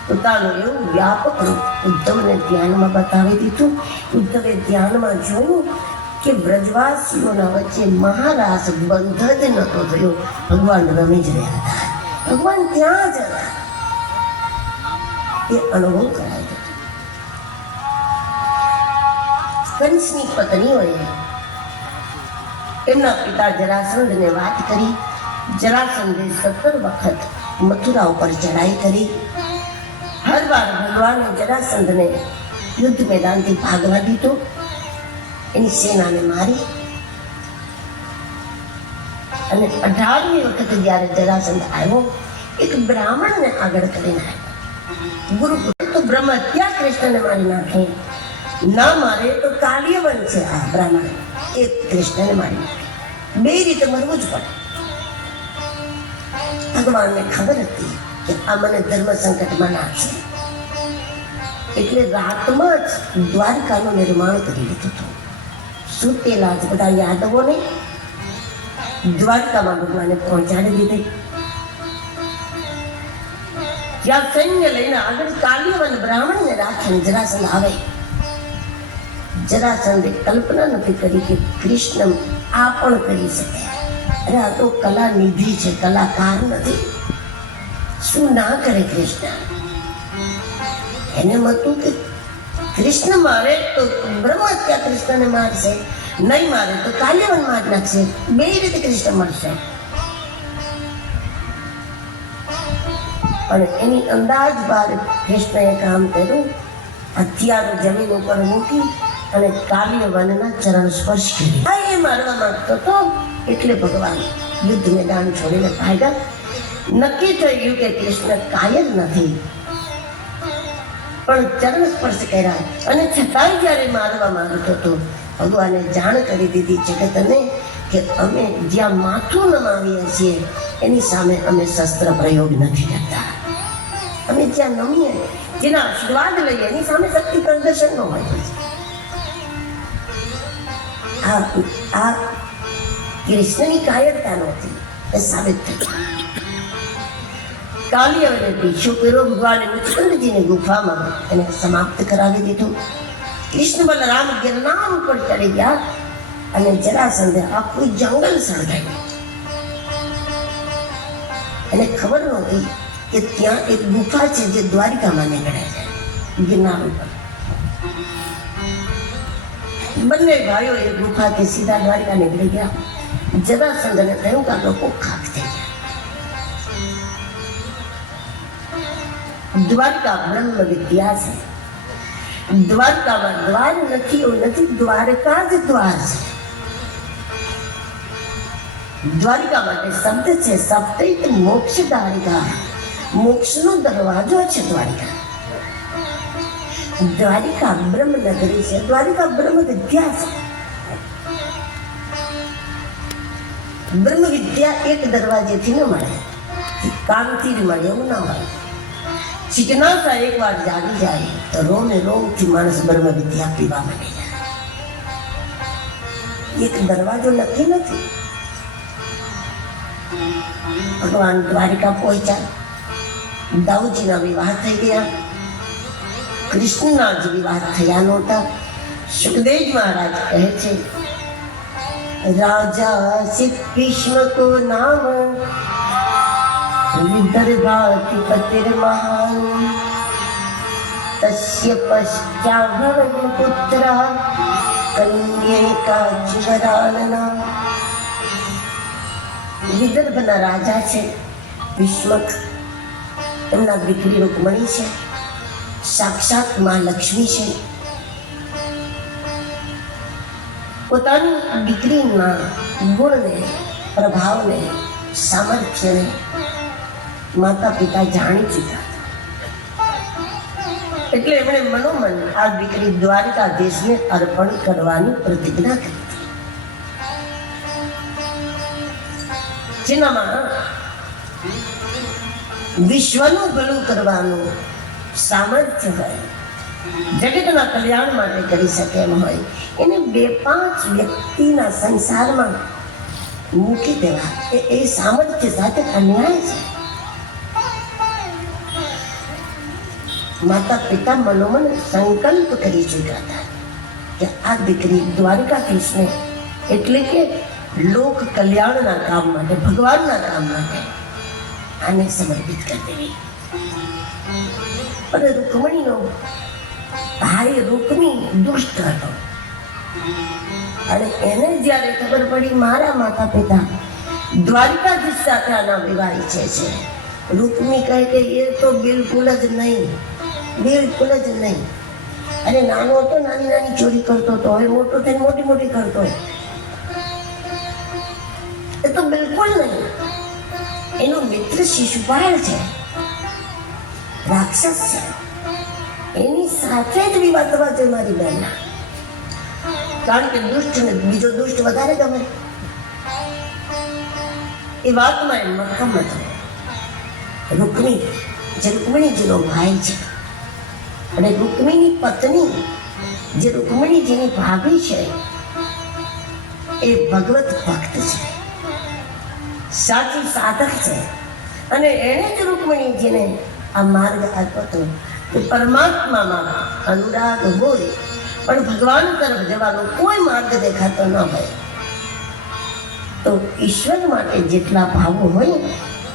પોતાનું એવું વ્યાપક રૂપ ઉદ્ધવને ધ્યાનમાં બતાવી દીધું. ઉદ્ધવે ધ્યાનમાં જોયું કે વ્રજવાસીઓના વચ્ચે મહારાસ બંધ જ નતો થયો. ભગવાન રમી જ રહ્યા હતા. ભગવાન ત્યાં જ હતા. એ અનુભવ કરાય છે. કંસની પત્નીઓએ એમના પિતા જરાસંધને વાત કરી. જરાસંધે 17 વખત મથુરા ઉપર ચડાઈ કરી. હર વાર ભગવાને જરાસંધને યુદ્ધ મેદાનથી ભાગવા દીધો. એની સેનાને મારી. અને 18મી વખત જ્યારે જરાસંધ આવ્યો, એક બ્રાહ્મણને આગળ કરીને આવ્યો. ગુરુ તો બ્રહ્મ ત્યાં કૃષ્ણને મારી નાખે, ના મારે તો કાલ્યવન છે. આ બ્રાહ્મણ એ કૃષ્ણને મારી નાખે. 2 રીતે મરવું જ પડે. ભગવાનને ખબર હતી કે આ મને ધર્મ સંકટમાં નાખશે, એટલે રાતમાં જ દ્વારકાનું નિર્માણ કરી લીધું હતું. સુતેલા જ બધા યાદવોને દ્વારકામાં ભગવાને પહોંચાડી દીધી. જ્યાં સૈન્ય લઈને આગળ કાલ્યવન બ્રાહ્મણને રાખીને જરાસંધ આવે. જરાસંધે કલ્પના નથી કરી કે કૃષ્ણ આ પણ કરી શકે. અરે આ તો કલા નિધિ છે, કલાકાર નથી. શું ના કરે કૃષ્ણ? એને એમ હતું કે કૃષ્ણ મારે તો બ્રહ્મ હત્યા કૃષ્ણને મારશે, નહીં મારે તો કાલ્યવન માર નાખશે. બે રીતે કૃષ્ણ મળશે. અને એની અંદાજ બાદ કૃષ્ણએ કામ કર્યું. હથિયારો જમીન ઉપર મૂકી અને કાલ્યવનના ચરણ સ્પર્શ કરી. એ મારવા માંગતો હતો એટલે ભગવાન યુદ્ધ મેદાન છોડીને ભાગ્યા. નક્કી થઈ ગયું કે કૃષ્ણ કાયર નથી, પણ ચરણ સ્પર્શ કર્યા. અને છતાંય જ્યારે મારવા માંગતો હતો, ભગવાને જાણ કરી દીધી જગતને કે અમે જ્યાં માથું નમાવીએ છીએ એની સામે અમે શસ્ત્ર પ્રયોગ નથી કરતા. અમે જ્યાં નમીએ, જેના આશીર્વાદ લઈએ એની સામે શક્તિ પ્રદર્શન ન હોય. આ કૃષ્ણની કાયરતા નહોતી, એ સાબિત થઈ. કાલ્યવને પીછો કર્યો. ભગવાને મુચકંદજીની ગુફામાં એને સમાપ્ત કરાવી દીધું. કૃષ્ણ બલરામ ગિરનાર ઉપર ચડી ગયા અને જરાસંધે આખું જંગલ સળગાવ્યું. એને ખબર નહોતી કે ત્યાં એક ગુફા છે જે દ્વારિકામાં નીકળે છે, ગિરનાર ઉપર. બંને ભાઈઓ એ ગુફાથી સીધા દ્વારિકા નીકળી ગયા. જરાસંધને કહ્યું કે આ લોકો ખાખ થઈ ગયા. દ્વારકા બ્રહ્મ વિદ્યા છે. દ્વારકામાં દ્વાર નથી, એવું નથી, દ્વારકા જ દ્વાર છે. દ્વારિકા માટે શબ્દ છે સપ્તૈત મોક્ષ દ્વારિકા. મોક્ષનો દરવાજો છે દ્વારિકા. દ્વારિકા બ્રહ્મ નગરી છે. દ્વારિકા બ્રહ્મ વિદ્યા છે. બ્રહ્મ વિદ્યા એક દરવાજેથી ન મળે, કાનથી જ મળે એવું ના મળે. જિજ્ઞાસા એક વાર જાગી જાય તો રોમે રોમથી માણસ બ્રહ્મ વિદ્યા પીવા માંડી જાય. એક દરવાજો નક્કી નથી. ભગવાન દ્વારિકા પહોંચ્યા. દાઉજીના વિવાહ થઈ ગયા. કૃષ્ણના જ વિવાહ થયા નહોતા. સુખદેવ મહારાજ કહે છે, રાજા સિદ્ધ ભીષ્મ કો નામ વિદર્ભાધિપતિર મહાન તસ્ય પશ્ચાભવન પુત્ર કન્યકા જીવરાનના. વિદર્ભના રાજા છે ભીષ્મક. એમના દીકરી રૂકમણી છે, સાક્ષાત માં લક્ષ્મી છે. પોતાની દીકરીના ગુણને, પ્રભાવને, સામર્થ્યને માતા પિતા જાણી ચૂક્યા. એટલે એમણે મનોમન આ દીકરી દ્વારિકાધીશને અર્પણ કરવાની પ્રતિજ્ઞા કરી, જેનામાં વિશ્વનું ભલું કરવાનું સામર્થ્ય હોય, જગતના કલ્યાણ માટે કરી શકે એમ હોય, એને 2-5 વ્યક્તિના સંસારમાં મૂકી દેવા એ સામર્થ્ય સાથે અન્યાય છે. માતા પિતા મનોમન સંકલ્પ કરી ચૂક્યા હતા કે આ દીકરી દ્વારિકાધીશને, એટલે કે લોક કલ્યાણના કામ માટે, ભગવાનના કામ માટે આને સમર્પિત કરી દેવી. અને રૂકમણીનો ભાઈ રૂકમી દુષ્ટ હતો અને એને જ્યારે ખબર પડી મારા માતા પિતા દ્વારિકાધીશ સાથે આના વિવાહ ઈચ્છે છે, રૂકમી કહે કે એ તો બિલકુલ જ નહીં, બિલકુલ જ નહીં. અરે નાનો હતો નાની નાની ચોરી કરતો હતો, હવે મોટો થઈને મોટી મોટી કરતો હોય, એ તો બિલકુલ નહીં. એનો મિત્ર શિશુપાળ છે, રાક્ષસ છે, એની સાથે જ વિવાહ થવા જોઈએ મારી બહેનના. કારણ કે દુષ્ટ ને બીજો દુષ્ટ વધારે ગમે. એ વાતમાં એમ મક્કમ હતો. રૂકમી જે રૂકમણીજીનો ભાઈ છે અને રૂકમીની પત્ની જે રૂકમણીજીની ભાભી છે એ ભગવત ભક્ત છે, સાચી સાધક છે. અને એણે જ રૂકમણીજીને આ માર્ગ આપ્યો હતો કે પરમાત્મામાં અનુરાગ હોય પણ ભગવાન તરફ જવાનો કોઈ માર્ગ દેખાતો ન હોય તો ઈશ્વર માટે જેટલા ભાવો હોય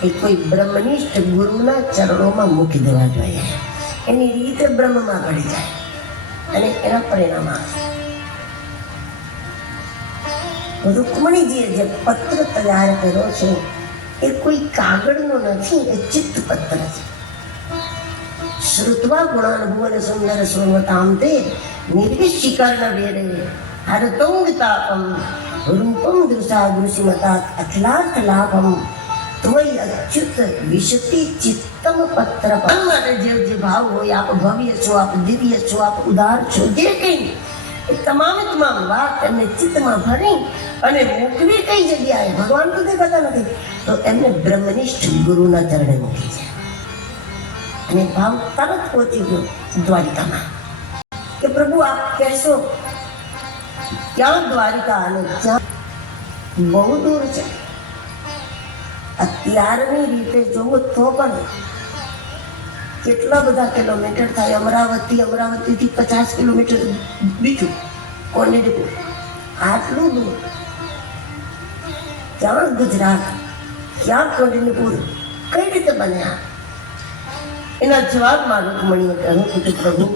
એ કોઈ બ્રહ્મનિષ્ઠ ગુરુના ચરણોમાં મૂકી દેવા જોઈએ. એની રીતે બ્રહ્મમાં પડી જાય અને એના પરિણામ આવે. રૂકમણીજીએ જે પત્ર તૈયાર કર્યો છે એ કોઈ કાગળનો નથી, એ ચિત્ત પત્ર છે. શ્રુત્વા ગુણાનુભવન સુંદર સુરવતામ તે નિર્વિશિકર્ણ વેરે હરતોંગતાપમ રૂપમ દૃષા દૃષિમતા અખિલાર્થ લાભમ ત્વયી અચ્યુત વિશતિ ચિત્તમ પત્ર. માટે જે ભાવ હોય, આપ ભવ્ય છો, આપ દિવ્ય છો, આપ ઉદાર છો, જે કંઈ એ તમામ વાત એમને ચિત્તમાં ભરી અને મૂકવી કઈ જગ્યાએ, ભગવાન તો દેખાતા નથી તો એમને બ્રહ્મનિષ્ઠ ગુરુના ચરણે મૂકી છે. અને ભાવ તરત પહોંચી ગયો દ્વારિકામાં કે પ્રભુ આપ કહેશો ક્યાં દ્વારિકા, અને ક્યાં બહુ દૂર છે. અત્યારની રીતે જોવો તો પણ કેટલા બધા કિલોમીટર થાય. અમરાવતીથી 50 કિલોમીટર બીજું કોંડીપુર, આટલું દૂર. ક્યાં ગુજરાત, ક્યાં કોંડીપુર, કઈ રીતે બન્યા? એના જવાબમાં રૂકમણીએ કહ્યું કે પ્રભુ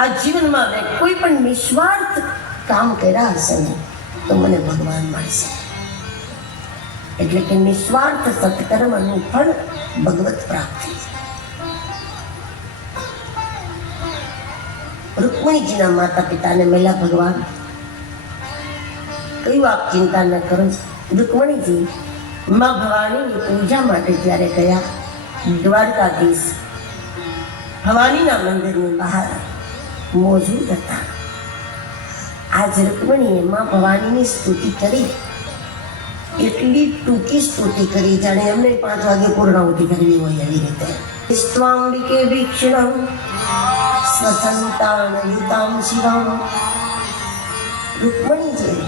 આ જીવનમાં મેં કોઈ પણ નિસ્વાર્થ કામ કર્યા હશે ને તો મને ભગવાન મળશે. એટલે કે નિસ્વાર્થ સત્કર્મનું ફળ ભગવત પ્રાપ્તિ. રૂકમણીજીના માતા પિતાને મળ્યા ભગવાન, કયું આપ ચિંતા ન કરો. રૂકમણીજી માં ભવાનીની પૂજા માટે જ્યારે ગયા દ્વારકાધીશ ભવાનીના મંદિરની બહાર મોજૂદ હતા. આજ રૂકમણીએ માં ભવાનીની સ્તુતિ કરી, એટલી ટૂંકી સ્તુતિ કરી જાણે એમને 5 વાગે પૂર્ણાહુતિ કરવી હોય એવી રીતે. સ્વાંબિકે ભીક્ષણમ સ્વસંતાન યુતામ શિવામ. રૂકમણીજી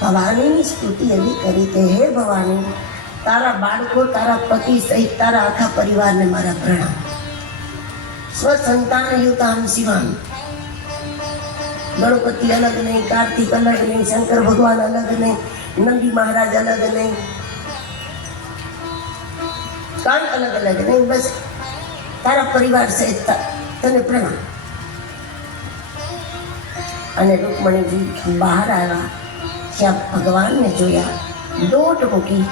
ભવાનીની સ્તુતિ એવી કરી કે હે ભવાની, તારા બાળકો, તારા પતિ સહિત તારા આખા પરિવારને મારા પ્રણામ. સ્વસંતાન યુતામ શિવામ. ગણપતિ અલગ નહીં, કાર્તિક અલગ નહીં, શંકર ભગવાન અલગ નહીં, નંદી મહારાજ અલગ નહીં, કાંઈ અલગ નહીં, બસ તારા પરિવાર સહિત તને પ્રણામ. અને રૂકમણીજી બહાર આવ્યા, ત્યાં ભગવાનને જોયા, દોટ મૂકી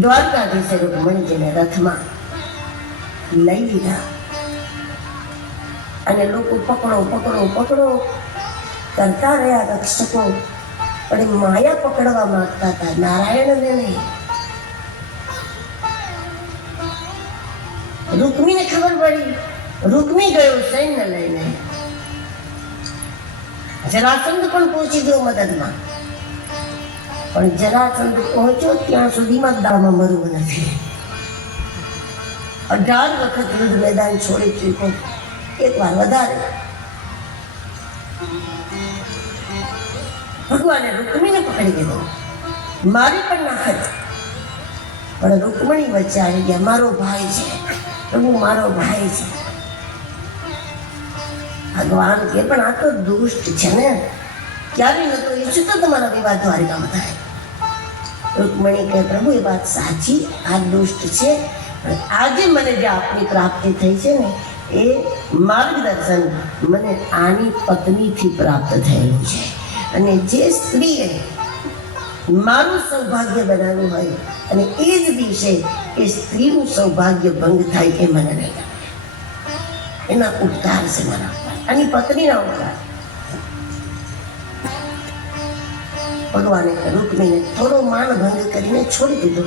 દ્વારકાધીશે રૂકમણીજીને રથમાં લઈ લીધા. અને લોકો પકડો કરતા રહ્યા રક્ષકો, પણ માયા પકડવા માંગતા હતા, નારાયણને નહીં. રૂકમીને ખબર પડી, રૂકમી ગયો સૈન્ય લઈને. જરાસંધ પણ પહોંચી ગયો મદદમાં, પણ જરાસંધ પહોંચ્યો ત્યાં સુધીમાં દાળમાં મરવું નથી. 18 વખત યુદ્ધ મેદાન છોડી ચૂક્યો, એક વાર વધારે. ભગવાને રૂકમીને પકડી લીધો, મારી પણ નાખત. પણ રૂકમણી વચ્ચે આવી ગયા, મારો ભાઈ છે પ્રભુ, મારો ભાઈ છે. ભગવાન કે પણ આ તો દુષ્ટ છે ને, ક્યારે નતો ઈચ્છું તો તમારા વિવાદ દ્વારિકામાં થાય. રૂકમણી કહે પ્રભુ એ વાત સાચી, આ દુષ્ટ છે, પણ આજે મને જે આપની પ્રાપ્તિ થઈ છે ને એ માર્ગદર્શન મને આની પત્નીથી પ્રાપ્ત થયેલું છે. અને જે સ્ત્રીએ મારું સૌભાગ્ય બનાવ્યું હોય અને એ જ દિવસે એ સ્ત્રીનું સૌભાગ્ય ભંગ થાય એ મને નહીં ગમે. એના ઉપકાર છે મારા, આની પત્નીના ઉપકાર. ભગવાને રૂકમીને થોડો માન ભંગ કરીને છોડી દીધો.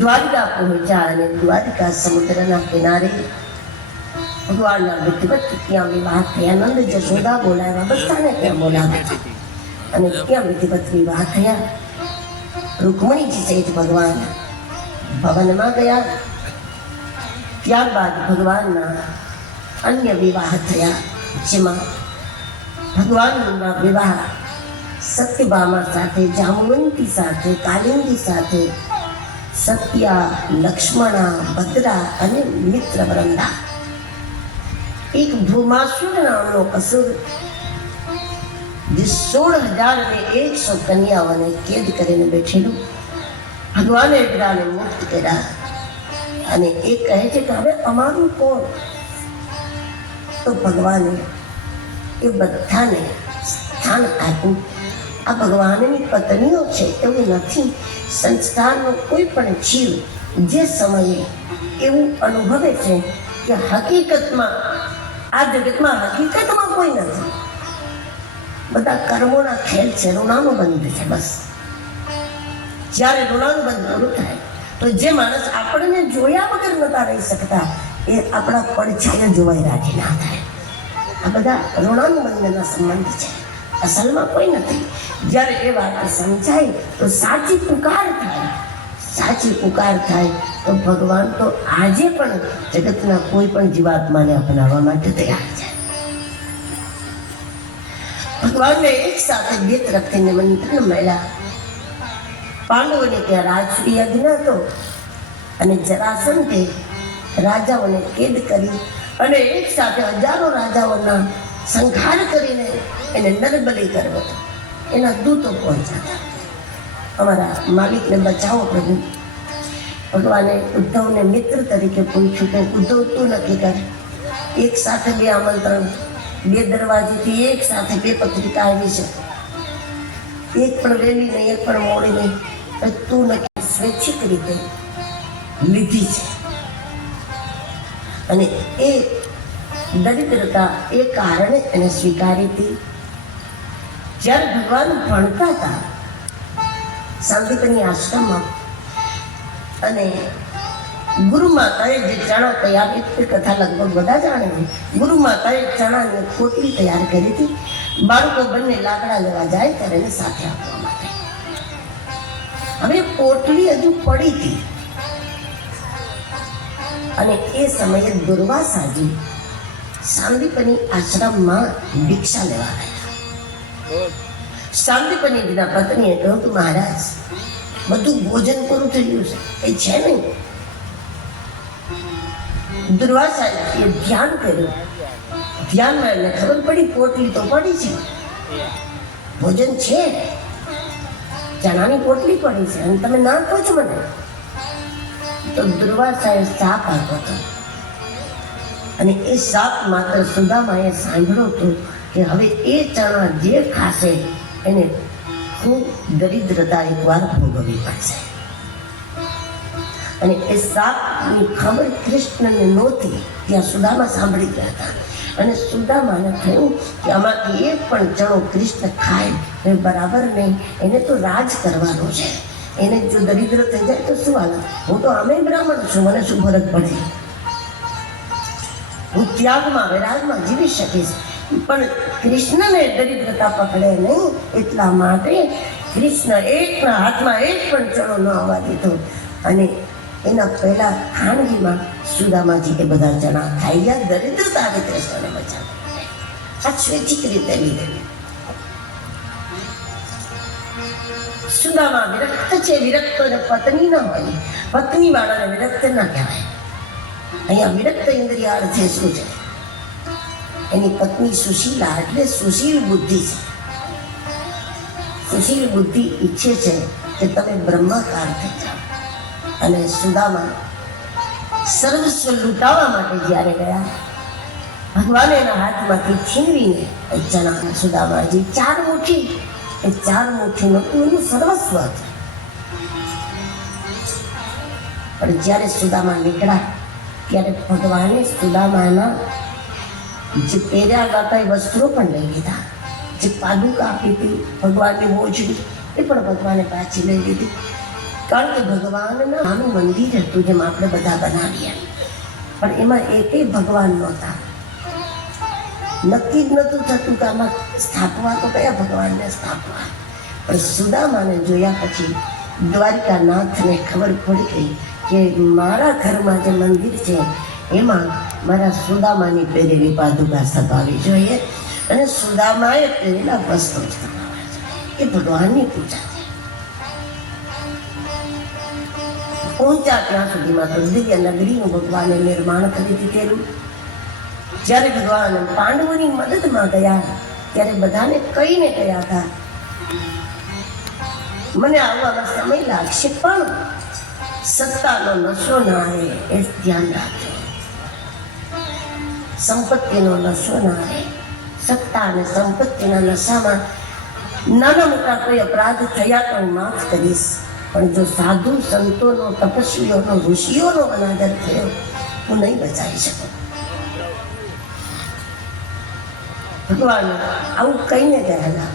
દ્વારકા પહોંચ્યા અને દ્વારકા સમુદ્રના કિનારે ભગવાનના વિધિવત ત્યાં વિવાહ થયા. નંદ જશોદા બોલાવ્યા, બધાને ત્યાં બોલાવ્યા અને ત્યાં વિધિવત વિવાહ થયા. રૂકમણીજી સહિત ભગવાન ભવનમાં ગયા. ત્યારબાદ ભગવાનના અન્ય વિવાહ થયા, જેમાં ભગવાનના વિવાહ સત્યભામા સાથે, જામવંતી સાથે, કાલિંદી સાથે, સત્યા, લક્ષ્મણા, ભદ્રા અને મિત્ર વૃંદા. એક ભૂમાસુર નામનો અસુર જે 16,100 કન્યાઓને કેદ કરીને બેઠેલું, ભગવાને બધાને મુક્ત કર્યા. અને એ કહે છે કે હવે અમારું કોણ? તો ભગવાને એ બધાને સ્થાન આપ્યું. આ ભગવાનની પત્નીઓ છે એવું નથી. સંસ્કારનો કોઈ પણ જીવ જે સમયે એવું અનુભવે છે કે હકીકતમાં આ જગતમાં હકીકતમાં કોઈ નથી, બધા કર્મોના ખેલ છે, ઋણાનું બંધ છે. બસ જ્યારે ઋણાનું બંધ પૂરું થાય તો જે માણસ આપણને જોયા વગર નતા રહી શકતા એ આપણા પડછાયા જોવાઈ રાજી ના થાય. આ બધા ઋણાનું બંધના સંબંધ છે, અસલમાં કોઈ નથી. જ્યારે એ વાત સમજાય તો સાચી પુકાર થાય. સાચી પુકાર થાય તો ભગવાન તો આજે પણ જગતના કોઈ પણ જીવાત્માને અપનાવવા માટે તૈયાર છે. ભગવાનને એક સાથે 2 તરફથી નિમંત્રણ મળ્યા. પાંડવોને ત્યાં રાજસૂય યજ્ઞ હતો અને જરાસંઘે રાજાઓને કેદ કરી અને એક સાથે હજારો રાજાઓના સંહાર કરીને એને નરબલી કરવો હતો. એના દૂતો પહોંચ્યા હતા, અમારા માલિકને બચાવો પ્રભુ. ભગવાને ઉદ્ધવને મિત્ર તરીકે પૂછ્યું કે ઉદ્ધવ તું નક્કી કર, એક સાથે 2 આમંત્રણ, 2 દરવાજેથી એક સાથે 2 પત્રિકા આવી છે, એક પણ વહેલી નહીં, એક પણ મોડી નહીં. તું નક્કી. સ્વૈચ્છિક રીતે લીધી છે. અને એ દરિદ્રતા એ કારણે એને સ્વીકારી હતી. જ્યારે ભગવાન ભણતા હતા સાંદીપની આશ્રમમાં, અને ગુરુ માતાએ જે ચણા તૈયાર, એ કથા લગભગ બધા જાણે, ગુરુ માતાએ ચણાની પોટલી તૈયાર કરી હતી. બાળકો બંને લાકડા લેવા જાય ત્યારે એને સાથે આપવા માટે. હવે પોટલી હજુ પડી હતી અને એ સમયે દુર્વાસાજી સાંદીપની આશ્રમમાં ભિક્ષા લેવા ગયા. સાંદીપનીજીના પત્નીએ કહ્યું કે મહારાજ બધું ભોજન પૂરું થઈ ગયું છે, એ છે નહીં. દુર્વાસાએ ધ્યાન કર્યું. ધ્યાનમાં એને ખબર પડી પોટલી તો પડી છે, ભોજન છે, ચણાની પોટલી પડી છે અને તમે ના કહો છો મને. તો દુર્વાસાએ શાપ આપ્યો હતો અને એ શાપ માત્ર સુદામાએ સાંભળ્યો હતો કે હવે એ ચણા જે ખાશે એને ખૂબ દરિદ્રતા એકવાર ભોગવવી પડશે. અને એ શાપની ખબર કૃષ્ણને નહોતી, ત્યાં સુદામા સાંભળી ગયા હતા. અને સુદામાને થયું કે આમાંથી એક પણ ચણો કૃષ્ણ ખાય એ બરાબર નહીં, એને તો રાજ કરવાનો છે. એને જો દરિદ્ર થઈ જાય તો શું હાલત? હું તો આમે બ્રાહ્મણ છું, મને શું ફરક પડે? હું ત્યાગમાં વૈરાગમાં જીવી શકીશ, પણ કૃષ્ણને દરિદ્રતા પકડે નહીં. એટલા માટે કૃષ્ણ એકના હાથમાં એક પણ ચણો ન આવવા દીધો. અને એના પહેલા ખાનગીમાં સુદામાજી એ બધા ચણા ખાઈ ગયા. દરિદ્રતા આવે કૃષ્ણને બચાવે. આ સ્વૈચ્છિક રીતે લીધેલી. સુદામા વિરક્ત છે. વિરક્ત પત્ની ન હોય, પત્ની વાળાને વિરક્ત ના કહેવાય. અહીંયા વિરક્ત ઇન્દ્રિય અર્થે શું છે? એની પત્ની સુશીલા એટલે સુશીલ બુદ્ધિ છે. સુશીલ બુદ્ધિ ઈચ્છે છે કે તમે બ્રહ્માકાર થઈ જાઓ. અને સુદામા સર્વસ્વ લૂંટાવા માટે જ્યારે ગયા, ભગવાને એના હાથમાંથી છીનવીને ચણા સુદામાજી 4 મુઠ્ઠી, એ 4 મુઠ્ઠીનું એનું સર્વસ્વ હતું. પણ જ્યારે સુદામા નીકળ્યા ત્યારે ભગવાને સુદામાના જે પહેર્યા ગાતા વસ્ત્રો પણ લઈ લીધા. જે પાદુકા આપી હતી ભગવાનની મોજડી, એ પણ ભગવાને પાછી લઈ લીધી. કારણ કે ભગવાનના આનું મંદિર હતું જેમ આપણે બધા બનાવીએ, પણ એમાં એકેય ભગવાન નહોતા. નક્કી જ નહોતું થતું કે આમાં સ્થાપવા તો કયા ભગવાનને સ્થાપવા. પણ સુદામાને જોયા પછી દ્વારિકાનાથને ખબર પડી ગઈ કે મારા ઘરમાં જે મંદિર છે એમાં મારા સુદામાની પહેરેલી પાદુકા સ્થપાવી જોઈએ અને સુદામાએ પહેરેલા વસ્ત્રો સ્થપાવવા જોઈએ. એ ભગવાનની પૂજા છે. પહોંચ્યા ત્યાં સુધીમાં તો દિવ્ય નગરીનું ભગવાને નિર્માણ કરી દીધેલું. જ્યારે ભગવાન પાંડવોની મદદમાં ગયા ત્યારે બધાને કહીને ગયા હતા, મને આવવામાં સમય લાગશે પણ સત્તાનો નશો ના આવે એ ધ્યાન રાખજો. સંપત્તિનો નશો ના આવે. સત્તા અને સંપત્તિના નશામાં નાના મોટા કોઈ અપરાધ થયા તો હું માફ કરીશ, પણ જો સાધુ સંતોનો, તપસ્વીઓનો, ઋષિઓનો અનાદર થયો હું નહીં બચાવી શકું. ભગવાન આવું કહીને ગયા.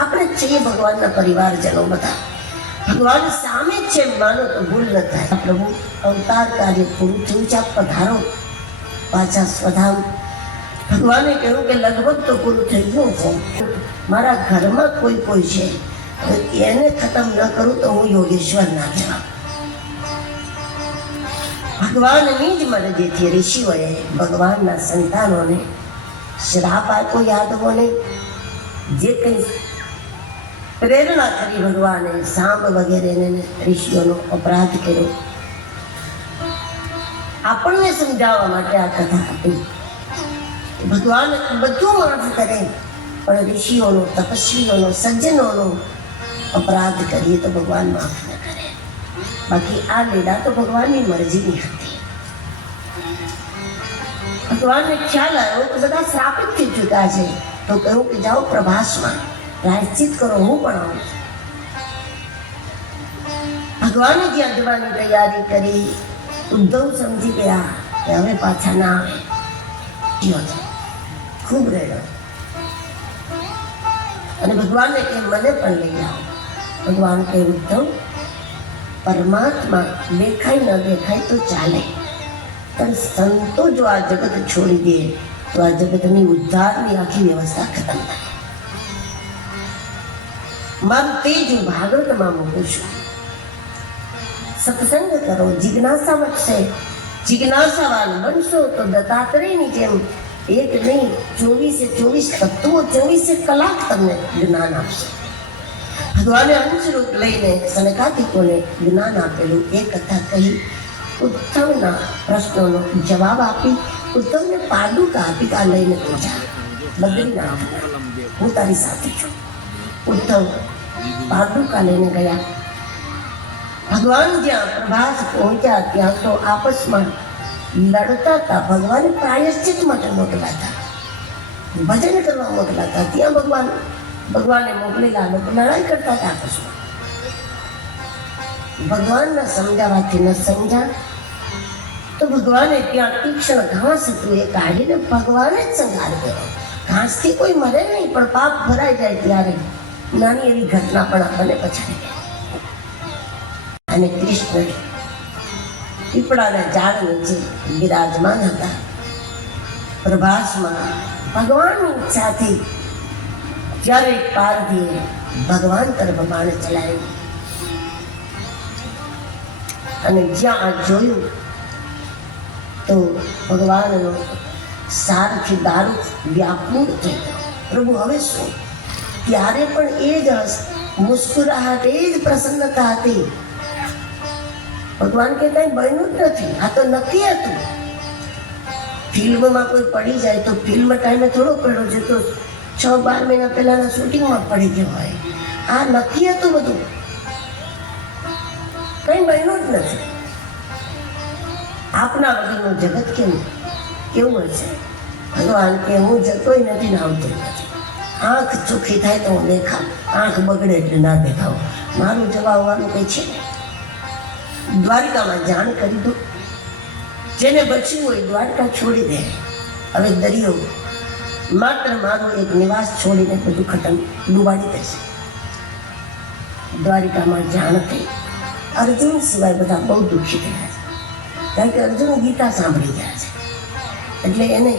આપણે જ છીએ ભગવાનના પરિવારજનો બધા. ભગવાન સામે જ છે માનો તો ભૂલ ન થાય. પ્રભુ અવતાર કાર્ય પૂરું થયું છે, આપ પધારો પાછા સ્વધામ. ભગવાને કહ્યું કે લગભગ તો પૂરું થઈ ગયું છે. મારા ઘરમાં કોઈ છે, એને ખતમ ન કરું તો હું યોગેશ્વર ના કહેવાય. ભગવાનની જ મરજીથી ઋષિઓએ ભગવાનના સંતાનોને શ્રાપ આપ્યો. યાદવોને જે કંઈ પ્રેરણા કરી ભગવાને સાંબ વગેરેને ઋષિઓનો અપરાધ કર્યો. આપણને સમજાવવા માટે આ કથા આપી. ભગવાન બધું માફ કરે, પણ ઋષિઓનો, તપસ્વીઓનો, સજ્જનોનો અપરાધ કરીએ તો ભગવાન માફ ન કરે. બાકી આ લીલા તો ભગવાનની મરજીની હતી. ભગવાનને ખ્યાલ આવ્યો કે બધા શ્રાપિત થઈ ચૂક્યા છે, તો કહ્યું કે જાઓ પ્રભાસમાં પ્રાયશ્ચિત કરો, હું પણ આવું. ભગવાને જ્યાં જવાની તૈયારી કરી, ઉદ્ધવ સમજી ગયા કે હવે પાછા ના આવે. ખૂબ રહ્યો અને ભગવાનને કે મને પણ લઈ આવો. ભગવાન કહે ઉદ્ધવ, પરમાત્મા દેખાય ન દેખાય તો ચાલે, પણ સંતો જો આ જગત છોડી દે તો આ જગતની ઉદ્ધારની આખી વ્યવસ્થા ખતમ થાય. મારું તેજ હું ભાગવતમાં મૂકું છું. સત્સંગ કરો, જિજ્ઞાસા વધશે. જિજ્ઞાસાવાન બનશો તો દત્તાત્રેયની જેમ એક નહીં 24 તત્વો 24 કલાક તમને જ્ઞાન આપશે. ભગવાને અંશરૂપ લઈને સનકાદિકોને જ્ઞાન આપેલું એ કથા કહી ઉદ્ધવના પ્રશ્નોનો જવાબ આપી. ઉદ્ધવને પાદુકા આપી, આ લઈને તું જા બદ્રીનાથ, હું તારી સાથે છું. ઉદ્ધવ પાદુકા લઈને ગયા. ભગવાન જ્યાં પ્રભાસ પહોંચ્યા ત્યાં તો આપસમાં લડતા હતા. ભગવાન પ્રાયશ્ચિત માટે મોકલા હતા, ભજન કરવા મોકલા હતા. ત્યાં ભગવાને મોકલેલા લોકો લડાઈ કરતા હતા આપસમાં. ભગવાનના સમજાવાથી ન સમજા તો ભગવાને ત્યાં તીક્ષ્ણ ઘાસ હતું, એ કાઢીને ભગવાને જ સંહાર કર્યો. ઘાસથી કોઈ મરે નહીં, પણ પાપ ભરાઈ જાય ત્યારે નાની એવી ઘટના પણ આપણને પછાડી જાય. અને કૃષ્ણ પીપળાના ઝાડ નીચે બિરાજમાન હતા. પ્રભાસમાં ભગવાનની ઈચ્છાથી જ્યારે પારધીએ ભગવાન તરફ બાણ ચલાવ્યું અને જ્યાં આ જોયું તો ભગવાનનો સારથી દારૂ વ્યાકુળ થઈ ગયો. પ્રભુ હવે શું? ત્યારે પણ એ જ મુસ્કુરાહટ, એ જ પ્રસન્નતા હતી. ભગવાન કે કઈ બન્યું જ નથી, આ તો નક્કી હતું. ફિલ્મમાં કોઈ પડી જાય તો ફિલ્મ ટાઈમે થોડો પડ્યો છે, તો 6-12 મહિના પહેલાના શૂટિંગમાં પડી ગયો હોય. આ નક્કી હતું બધું, કઈ બન્યું જ નથી. આપના વગરનું જગત કેવું હોય છે? ભગવાન કે હું જતોય નથી ને આવતો નથી. આંખ ચોખ્ખી થાય તો હું દેખાવ, આંખ બગડે એટલે ના દેખાવ. મારું જવાબવાનું કંઈ છે. દ્વારિકામાં જાણ કરી દો, જેને બચ્યું હોય દ્વારકા છોડી દે. હવે દરિયો માત્ર મારો એક નિવાસ છોડીને બધું ખતમ ડૂબાડી દેશે. દ્વારિકામાં જાણ થઈ. અર્જુન સિવાય બધા બહુ દુઃખી થયા છે, કારણ કે અર્જુન ગીતા સાંભળી ગયા છે. એટલે એને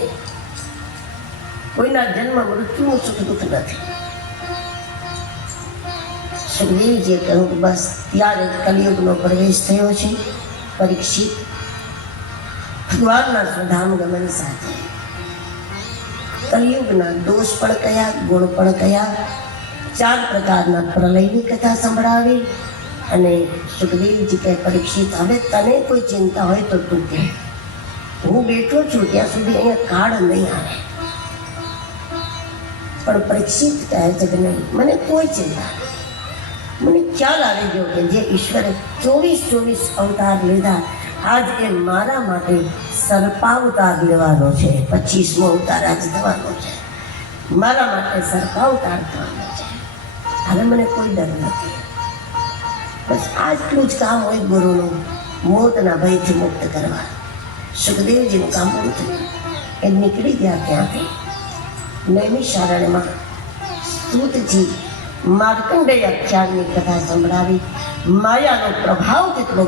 કોઈના જન્મ મૃત્યુનું સુખ દુઃખ નથી. સુખદેવજીએ કહ્યું કે બસ ત્યારે કલિયુગનો પ્રવેશ થયો છે. પરીક્ષિત ભગવાનના સ્વધામ ગમન સાથે કલિયુગના દોષ પણ કયા, ગુણ પણ કયા, 4 પ્રકારના પ્રલયની કથા સંભળાવી. અને સુખદેવજી કહે, પરીક્ષિત, હવે તને કોઈ ચિંતા હોય તો તું કહે, હું બેઠો છું ત્યાં સુધી અહીંયા કાળ નહીં આવે. પણ પરીક્ષિત કહે છે કે નહીં, મને કોઈ ચિંતા નહીં. મને ખ્યાલ આવી ગયો કે જે ઈશ્વરે 24 અવતાર લીધા, આજ એ મારા માટે સર્પાવતાર લેવાનો છે. 25મો અવતાર આજ થવાનો છે. મારા માટે સર્પાવતાર થવાનો છે. હવે મને કોઈ ડર નથી. બસ આટલું જ કામ હોય ગુરુનું, મોતના ભયથી મુક્ત કરવા. સુખદેવજીનું કામ પૂરું થયું. એ નીકળી ગયા ત્યાંથી. નૈમિષારણ્યમાં સૂતજી માર્કંડેય આખ્યાનની કથા સંભળાવી. માયાનો પ્રભાવ કેટલો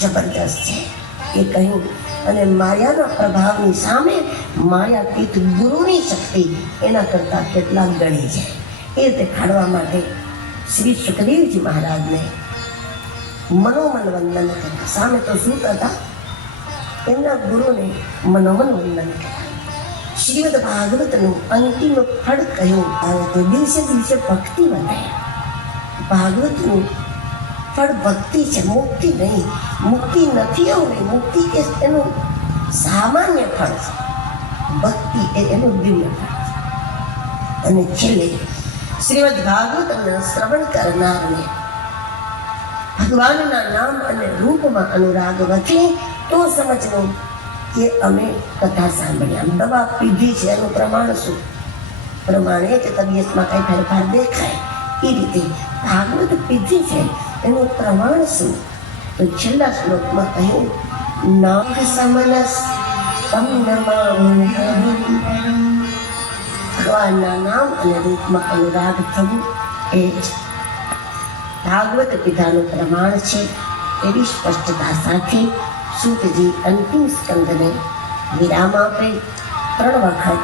જબરદસ્ત છે એ કહ્યું. અને માયાના પ્રભાવની સામે માયાતીત ગુરુની શક્તિ એના કરતાં કેટલા ગણી છે એ દેખાડવા માટે શ્રી સુખદેવજી મહારાજને મનોમન વંદન કર્યા. સામે તો સૂત હતા, એમના ગુરુને મનોમન વંદન કર્યા. શ્રીમદ ભાગવતનું અંતિમ ફળ કહ્યું આવે તો દિવસે દિવસે ભક્તિ વધે. ભાગવતનું ફળ ભક્તિ છે, મુક્તિ નહીં. મુક્તિ નથી એવું નહીં. મુક્તિ એ એનું સામાન્ય ફળ છે, ભક્તિ એ એનું દિવ્ય ફળ છે. અને છેલ્લે શ્રીમદ ભાગવતના શ્રવણ કરનારને ભગવાનના નામ અને રૂપમાં અનુરાગ વધે તો સમજવું કે અમે કથા સાંભળ્યા. દવા પીધી છે એનું પ્રમાણ શું? પ્રમાણે જ તબિયતમાં કંઈ ફેરફાર દેખાય. એ રીતે ભાગવત પીધી છે એનું પ્રમાણ શું? તો છેલ્લા શ્લોકમાં કહ્યું, નાગ સમનસ તમ ભગવાનના નામ અને રૂપમાં અનુરાગ થવું એ જ ભાગવત પિતાનું પ્રમાણ છે. એવી સ્પષ્ટતા સાથે સૂતજી અંતિમ સ્કંદને વિરામ આપે. 3 વખત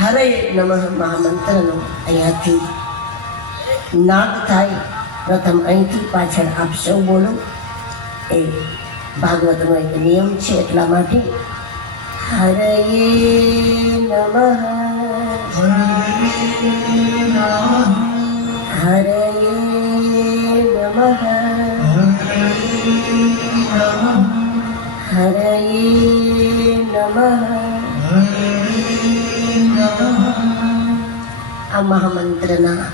હરે નમઃ મહામંત્રનો અહીંયાથી નાદ થાય. પ્રથમ અહીંથી, પાછળ આપ સૌ બોલો. એ ભાગવતનો એક નિયમ છે. એટલા માટે હરે નમઃ, હરે નમઃ, હરે નમઃ. આ મહામંત્રના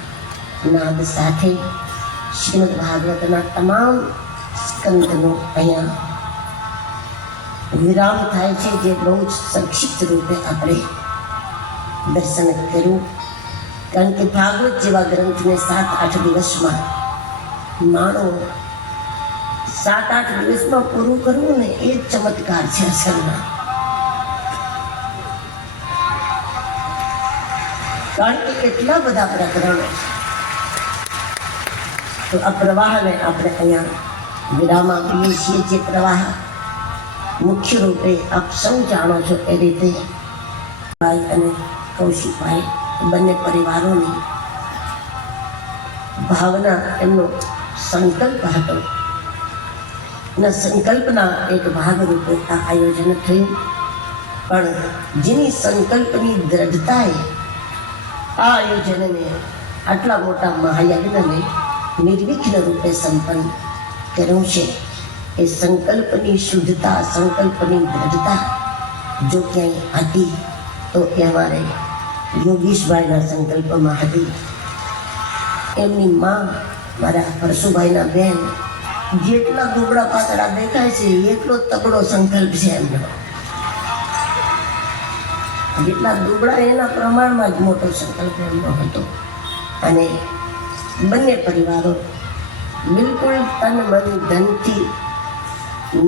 નાદ સાથે શ્રીમદ ભાગવતના તમામ સ્કંદનો અહીંયા વિરામ થાય છે, જે બહુ જ સંક્ષિપ્ત રૂપે આપણે દર્શન કર્યું. કારણ કે ભાગવત જેવા ગ્રંથને 7-8 દિવસમાં માણો 7-8 દિવસમાં પૂરું કરવું ને એ જ ચમત્કાર છે અસલમાં. કારણ કે કેટલા બધા પ્રકરણો છે. તો આ પ્રવાહને આપણે અહીંયા વિરામ આપીએ છીએ. જે પ્રવાહ મુખ્ય રૂપે આપ સૌ જાણો છો એ રીતે ભાઈ અને કૌશિકભાઈ બંને પરિવારોની ભાવના, એમનો સંકલ્પ હતો. ના સંકલ્પના એક ભાગરૂપે આ આયોજન થયું. પણ જેની સંકલ્પની દ્રઢતાએ આ આયોજનને, આટલા મોટા મહાયજ્ઞને નિર્વિઘ્ન રૂપે સંપન્ન કર્યું છે. એ સંકલ્પની શુદ્ધતા, સંકલ્પની દ્રઢતા જો ક્યાંય હતી તો એ અમારે યોગીશભાઈના સંકલ્પમાં હતી. એમની માં, મારા પરશુભાઈના બેન, જેટલા દુબળા પાતળા દેખાય છે એટલો તગડો સંકલ્પ છે એમનો. જેટલા દુબળા એના પ્રમાણમાં જ મોટો સંકલ્પ એમનો હતો. અને બંને પરિવારો બિલકુલ તન મન ધનથી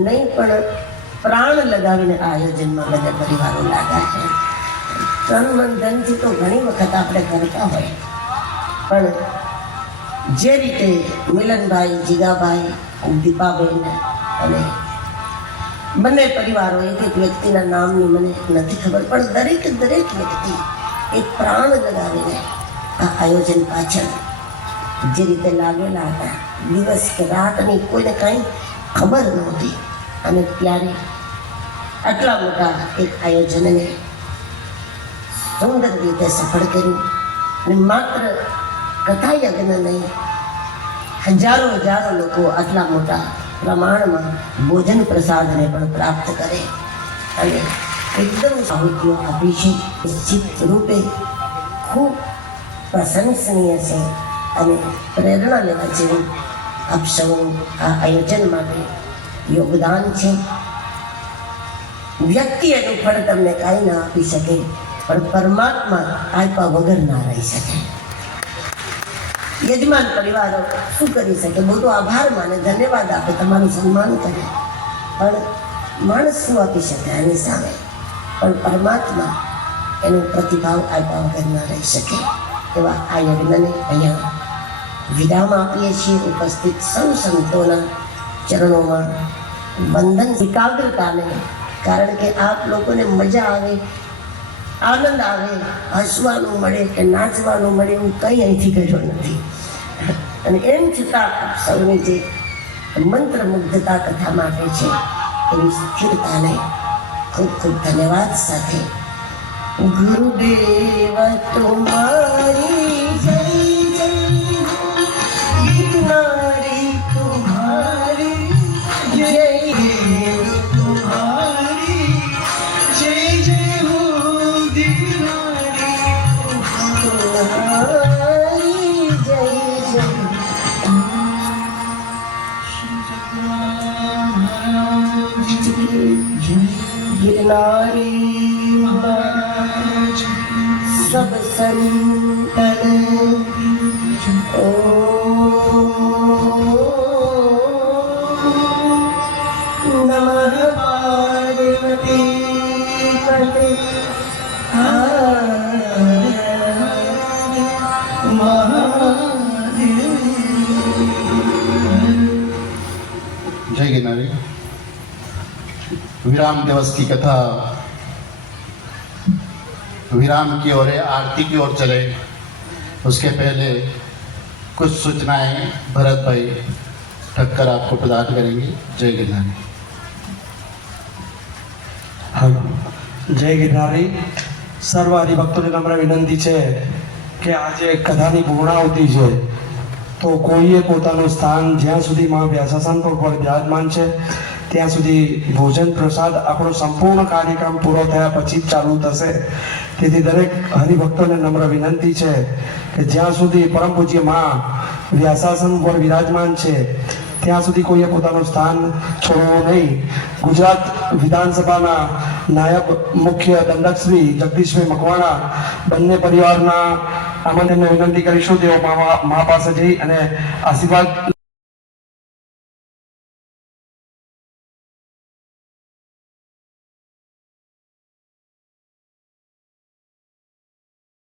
નહીં પણ પ્રાણ લગાવીને આયોજનમાં બંને પરિવારો લાગ્યા છે. તન મન ધનથી તો ઘણી વખત આપણે કરતા હોય, પણ જે રીતે મિલનભાઈ, જીગાભાઈ, દીપાબેન અને બંને પરિવારો, એક એક વ્યક્તિના નામની મને નથી ખબર, પણ દરેક વ્યક્તિ એક પ્રાણ લગાવીને આ આયોજન પાછળ જે રીતે લાગેલા હતા, દિવસ કે રાતની કોઈને કાંઈ ખબર નહોતી. અને ત્યારે આટલા મોટા એક આયોજનને સુંદર રીતે સફળ કર્યું. અને માત્ર કથા યજ્ઞ નહીં, હજારો હજારો લોકો આટલા મોટા પ્રમાણમાં ભોજન પ્રસાદને પણ પ્રાપ્ત કરે અને એકદમ આહુતિઓ આપી છે. નિશ્ચિત રૂપે ખૂબ પ્રશંસનીય છે અને પ્રેરણા લેવા જેવું આપ સૌનું આ આયોજન માટે યોગદાન છે. વ્યક્તિ એનું ફળ તમને કાંઈ ના આપી શકે, પણ પરમાત્મા આપ્યા વગર ના રહી શકે. યજમાન પરિવારો શું કરી શકે? બધો આભાર માને, ધન્યવાદ આપે, તમારું સન્માન કરે, પણ માણસ શું આપી શકે આની સામે? પણ પરમાત્મા એનો પ્રતિભાવ આપ્યા વગર ના રહી શકે. એવા આ યજ્ઞને અહીંયા વિરામ આપીએ છીએ. ઉપસ્થિત સૌ સંતોના ચરણોમાં વંદન. એકાગ્રતાને કારણ કે આપ લોકોને મજા આવે, આનંદ આવે, હસવાનું મળે કે નાચવાનું મળે એવું કંઈ અહીંથી કર્યો નથી. અને એમ છતાં આપ સૌની જે મંત્રમુગ્ધતા કથા માટે છે એવી સ્થિરતાને ખૂબ ખૂબ ધન્યવાદ સાથે ગુરુદેવ તુમારી જય જય ગિરનારી તુમ્હારી જય તુમ્હારી જય જય હો ગિરનારી તુમ્હારી જય જય. गिरनारी महाराज सब संतन नमः पार्वती पते जय गिरनारी। विराम दिवस की कथा विराम की ओर है, आरती की ओर चले उसके पहले कुछ सूचनाएं भरत भाई ठक्कर आपको प्रदान करेंगे। जय गिरनारी। हेलो, जय गिरनारी। सर्व हरिभक्तों नम्र विनंती है कि आज कथानी पूर्णाहुति है तो कोईए पोताનું સ્થાન જ્યાં સુધી માં વ્યાસાસન પર વિરાજમાન છે ત્યાં સુધી ભોજન પ્રસાદ આપણો સંપૂર્ણ કાર્યક્રમ પૂરો થયા પછી જ ચાલુ થશે. તેથી દરેક હરિભક્તોને નમ્ર વિનંતી છે કે જ્યાં સુધી પરમ પૂજ્ય માં વ્યાસાસન પર વિરાજમાન છે ત્યાં સુધી કોઈએ પોતાનું સ્થાન છોડવું નહીં. ગુજરાત વિધાનસભાના નાયબ મુખ્ય દંડક શ્રી જગદીશભાઈ મકવાણા બંને પરિવારના આમાં તેમને વિનંતી કરીશું તેઓ મા પાસે જઈ અને આશીર્વાદ